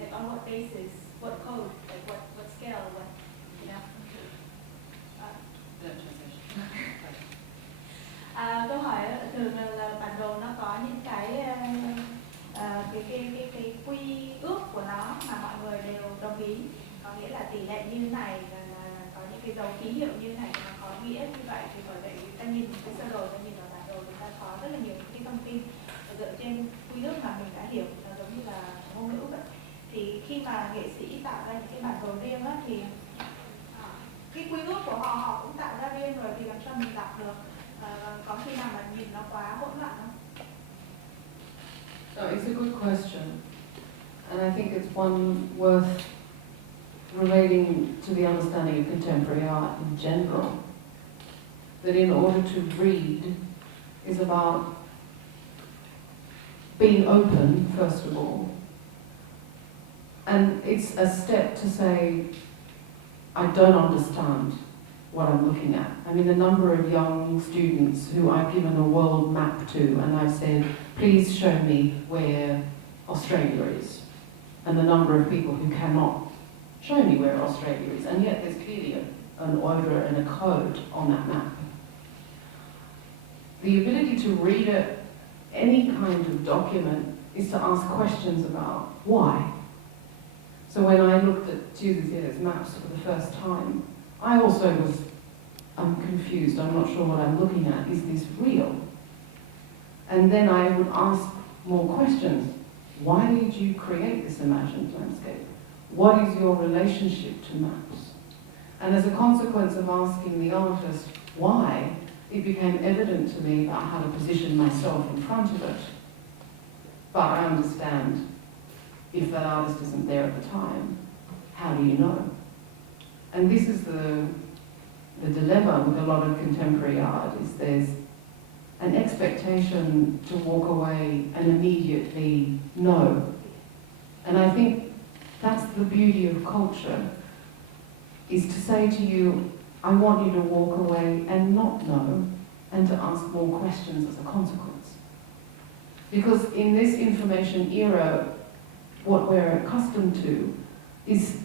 Like on what basis? What code? Like what scale? What, you know? Câu hỏi thường là bản đồ nó có những cái quy ước của nó mà mọi người đều đồng ý, có nghĩa là tỷ lệ như này, là có những cái dấu ký hiệu như này, nó có nghĩa như vậy. Thì bởi vậy ta nhìn cái sơ đồ, ta nhìn vào bản đồ, chúng ta có rất là nhiều cái thông tin dựa trên quy ước mà mình đã hiểu, nó giống như là ngôn ngữ vậy. Thì khi mà nghệ sĩ tạo ra những cái bản đồ riêng á, thì cái quy ước của họ cũng tạo ra riêng rồi, thì làm sao mình đọc được? Có khi nào mà nhìn nó quá hỗn loạn không? So it's a good question, and I think it's one worth relating to the understanding of contemporary art in general. That in order to read is about being open, first of all. And it's a step to say, I don't understand what I'm looking at. I mean, the number of young students who I've given a world map to, and I've said, please show me where Australia is. And the number of people who cannot show me where Australia is. And yet there's clearly an order and a code on that map. The ability to read any kind of document is to ask questions about why. So when I looked at Julia's maps for the first time, I also was confused. I'm not sure what I'm looking at. Is this real? And then I would ask more questions. Why did you create this imagined landscape? What is your relationship to maps? And as a consequence of asking the artist why, it became evident to me about how to position myself in front of it. But I understand, if that artist isn't there at the time, how do you know? And this is the dilemma with a lot of contemporary art, is there's an expectation to walk away and immediately know. And I think that's the beauty of culture, is to say to you, I want you to walk away and not know, and to ask more questions as a consequence. Because in this information era, what we're accustomed to is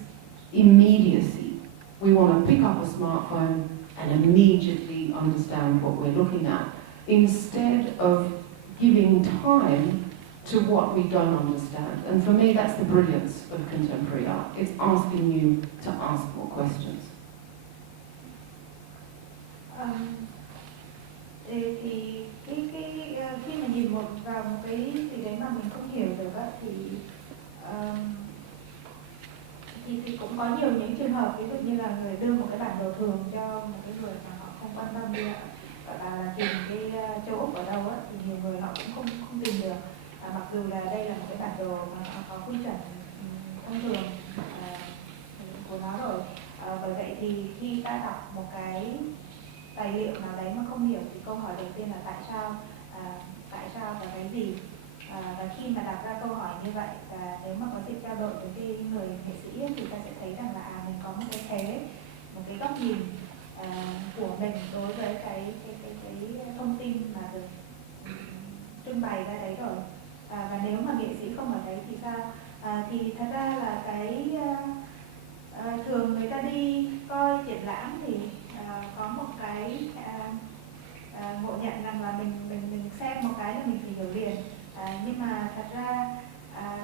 immediacy. We want to pick up a smartphone and immediately understand what we're looking at, instead of giving time to what we don't understand. And for me, that's the brilliance of contemporary art. It's asking you to ask more questions. Thì khi mà nhìn vào một cái gì đấy mà mình không hiểu được á, thì cũng có nhiều những trường hợp, ví dụ như là người đưa một cái bản đồ thường cho một cái người mà họ không quan tâm đi gọi là tìm cái châu Úc ở đâu á, thì nhiều người họ cũng không tìm được, mặc dù là đây là một cái bản đồ mà họ có quy chuẩn thông thường của nó rồi. Bởi vậy thì khi ta đọc một cái tài liệu nào đấy mà không hiểu thì câu hỏi đầu tiên là tại sao và cái gì. Và khi mà đặt ra câu hỏi như vậy, và nếu mà có dịp trao đổi với cái người nghệ sĩ ấy, thì ta sẽ thấy rằng là mình có một cái thế, một cái góc nhìn của mình đối với cái thông tin mà được trưng bày ra đấy rồi. Và nếu mà nghệ sĩ không ở đấy thì sao? Thì thật ra là cái thường người ta đi coi triển lãm thì có một cái ngộ nhận rằng là mình xem một cái là mình phải hiểu liền. Nhưng mà thật ra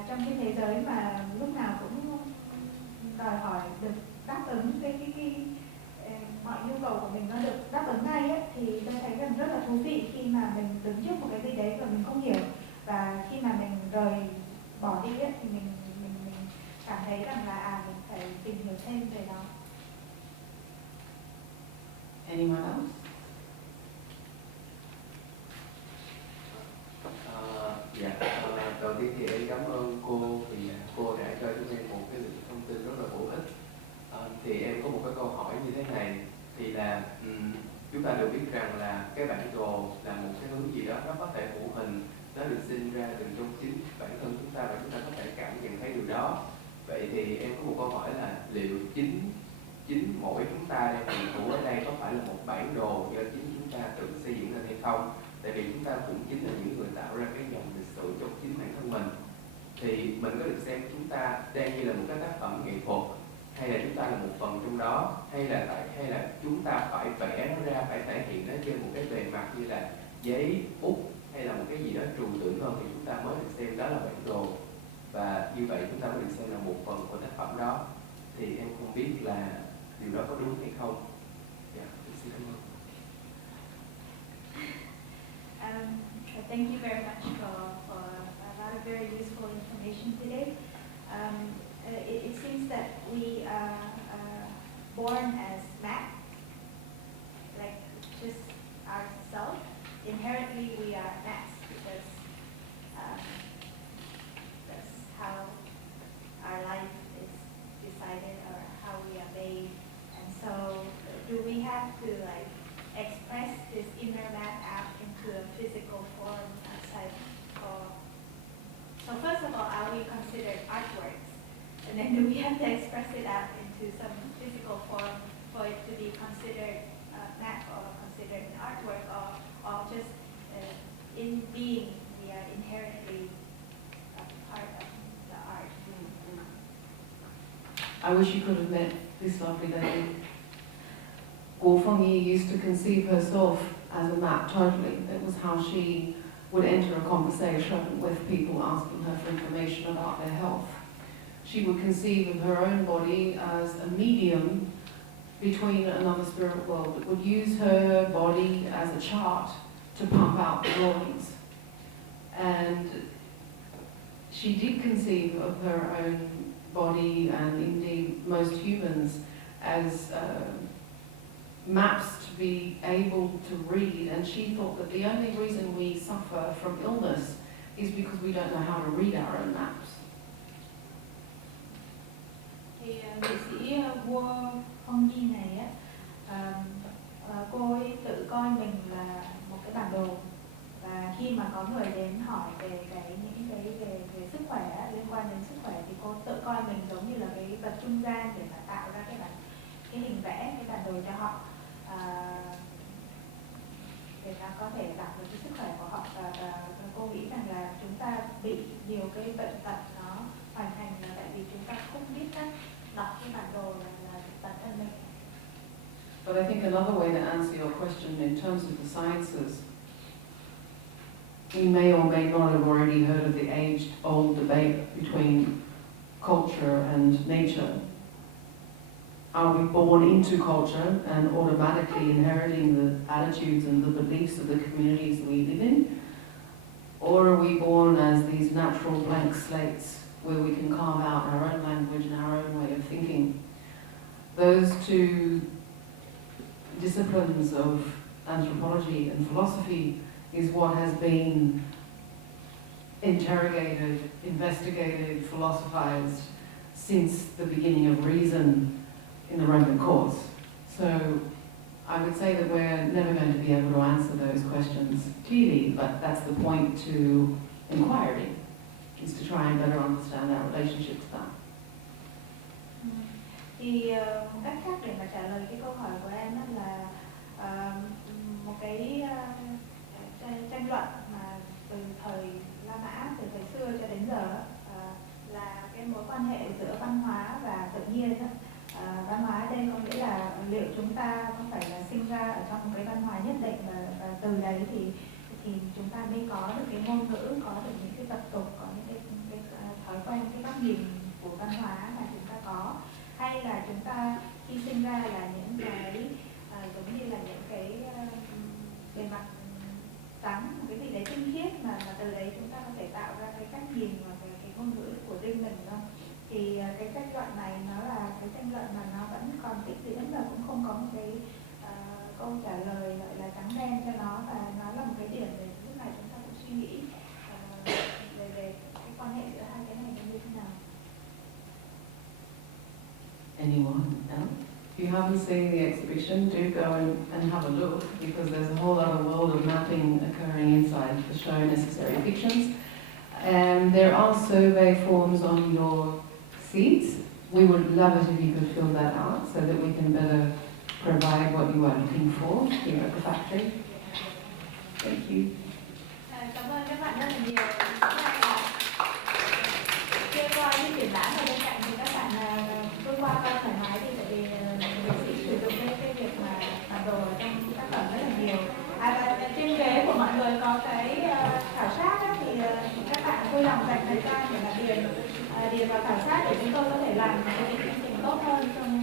trong cái thế giới mà lúc nào cũng đòi hỏi được đáp ứng cái mọi nhu cầu của mình nó được đáp ứng ngay ấy, thì tôi thấy rằng rất là thú vị khi mà mình đứng trước một cái gì đấy và mình không hiểu, và khi mà mình rời bỏ đi ấy, thì mình cảm thấy rằng là mình phải tìm hiểu thêm về nó. Anyone else? Đầu tiên thì em cảm ơn cô vì cô đã cho chúng em một cái lượng thông tin rất là bổ ích. Thì em có một cái câu hỏi như thế này, thì là chúng ta đều biết rằng là cái bản đồ là một cái hướng gì đó, nó có thể hữu hình, nó được sinh ra từ trong chính bản thân chúng ta và chúng ta có thể cảm nhận thấy điều đó. Vậy thì em có một câu hỏi là liệu chính mỗi chúng ta đang hiện hữu ở đây có phải là một bản đồ do chính chúng ta tự xây dựng lên hay không? Tại vì chúng ta cũng chính là những người tạo ra cái dòng lịch sử trong chính bản thân mình. Thì mình có được xem chúng ta đang như là một cái tác phẩm nghệ thuật, hay là chúng ta là một phần trong đó, hay là chúng ta phải vẽ nó ra, phải thể hiện nó trên một cái bề mặt như là giấy, bút hay là một cái gì đó trừu tượng hơn thì chúng ta mới được xem đó là bản đồ, và như vậy chúng ta mới được xem là một phần của tác phẩm đó. Thì em không biết là điều đó có đúng hay không. Xin cảm ơn. Thank you very much for a lot of very useful information today. It seems that we are born as maps, like just ourselves. Inherently, we are maps because that's how our life is decided, or how we are made. And so, do we have to express this inner map out into a physical form outside? So first of all, are we considered artworks? And then do we have to express it out into some physical form for it to be considered a map or considered an artwork, or just in being we are inherently a part of the art? I wish you could have met this lovely lady. Guo Fengyi used to conceive herself as a map totally. It was how she would enter a conversation with people asking her for information about their health. She would conceive of her own body as a medium between another spirit world. It would use her body as a chart to pump out the drawings. And she did conceive of her own body, and indeed most humans, as maps to be able to read, and she thought that the only reason we suffer from illness is because we don't know how to read our own maps. Thì nghệ sĩ Guo Fengyi này á, cô ấy tự coi mình là một cái bản đồ, và khi mà có người đến hỏi về những cái về sức khỏe, liên quan đến sức khỏe, thì cô tự coi mình giống như là cái vật trung gian để mà tạo ra cái hình vẽ, cái bản đồ cho họ, để ta có thể đạt được cái sức khỏe của họ. Và cô nghĩ rằng là chúng ta bị nhiều cái bệnh tật nó hoàn thành là tại vì chúng ta không biết cách đọc cái bản đồ là bản thân mình. But I think another way to answer your question in terms of the sciences, you may or may not have already heard of the age-old debate between culture and nature. are we born into culture and automatically inheriting the attitudes and the beliefs of the communities we live in? Or are we born as these natural blank slates where we can carve out our own language and our own way of thinking? Those two disciplines of anthropology and philosophy is what has been interrogated, investigated, philosophized since the beginning of reason in the Roman courts. So I would say that we're never going to be able to answer those questions clearly, but that's the point to inquiry, is to try and better understand our relationship to that. Thì một cách khác để mà trả lời cái câu hỏi của em đó là một cái tranh luận mà từ thời La Mã, từ thời xưa cho đến giờ là cái mối quan hệ giữa văn hóa và tự nhiên. Văn hóa ở đây có nghĩa là liệu chúng ta có phải là sinh ra ở trong một cái văn hóa nhất định và từ đấy thì chúng ta mới có được cái ngôn ngữ, có được những cái tập tục, có những cái thói quen, cái góc nhìn của văn hóa mà chúng ta có, hay là chúng ta khi sinh ra là những cái giống như là những cái bề mặt trắng, một cái gì đấy tinh khiết mà từ đấy chúng ta có thể tạo ra cái cách nhìn và cái ngôn ngữ của riêng mình không? Thì cái tranh luận này nó là cái tranh luận mà nó vẫn còn tiếp diễn và cũng không có một cái câu trả lời gọi là trắng đen cho nó, và nó là một cái điểm để lúc này chúng ta cũng suy nghĩ về cái quan hệ giữa hai cái này như thế nào. Anyone else? If you haven't seen the exhibition, do go and have a look, because there's a whole other world of mapping occurring inside the show Necessary Fictions. And there are survey forms on your seats. We would love it if you could fill that out so that we can better provide what you are looking for here at the factory. Thank you. Cảm ơn các bạn rất là nhiều. Khi qua những triển lãm ở bên cạnh thì các bạn cứ qua coi thoải mái đi, tại vì nghệ sĩ sử dụng cái việc mà bản đồ ở trong tác phẩm rất là nhiều. Và trên ghế của mọi người có cái khảo sát đó, thì các bạn vui lòng dành thời gian để mà điền vào khảo sát để chúng tôi có thể làm cái chương trình tốt hơn trong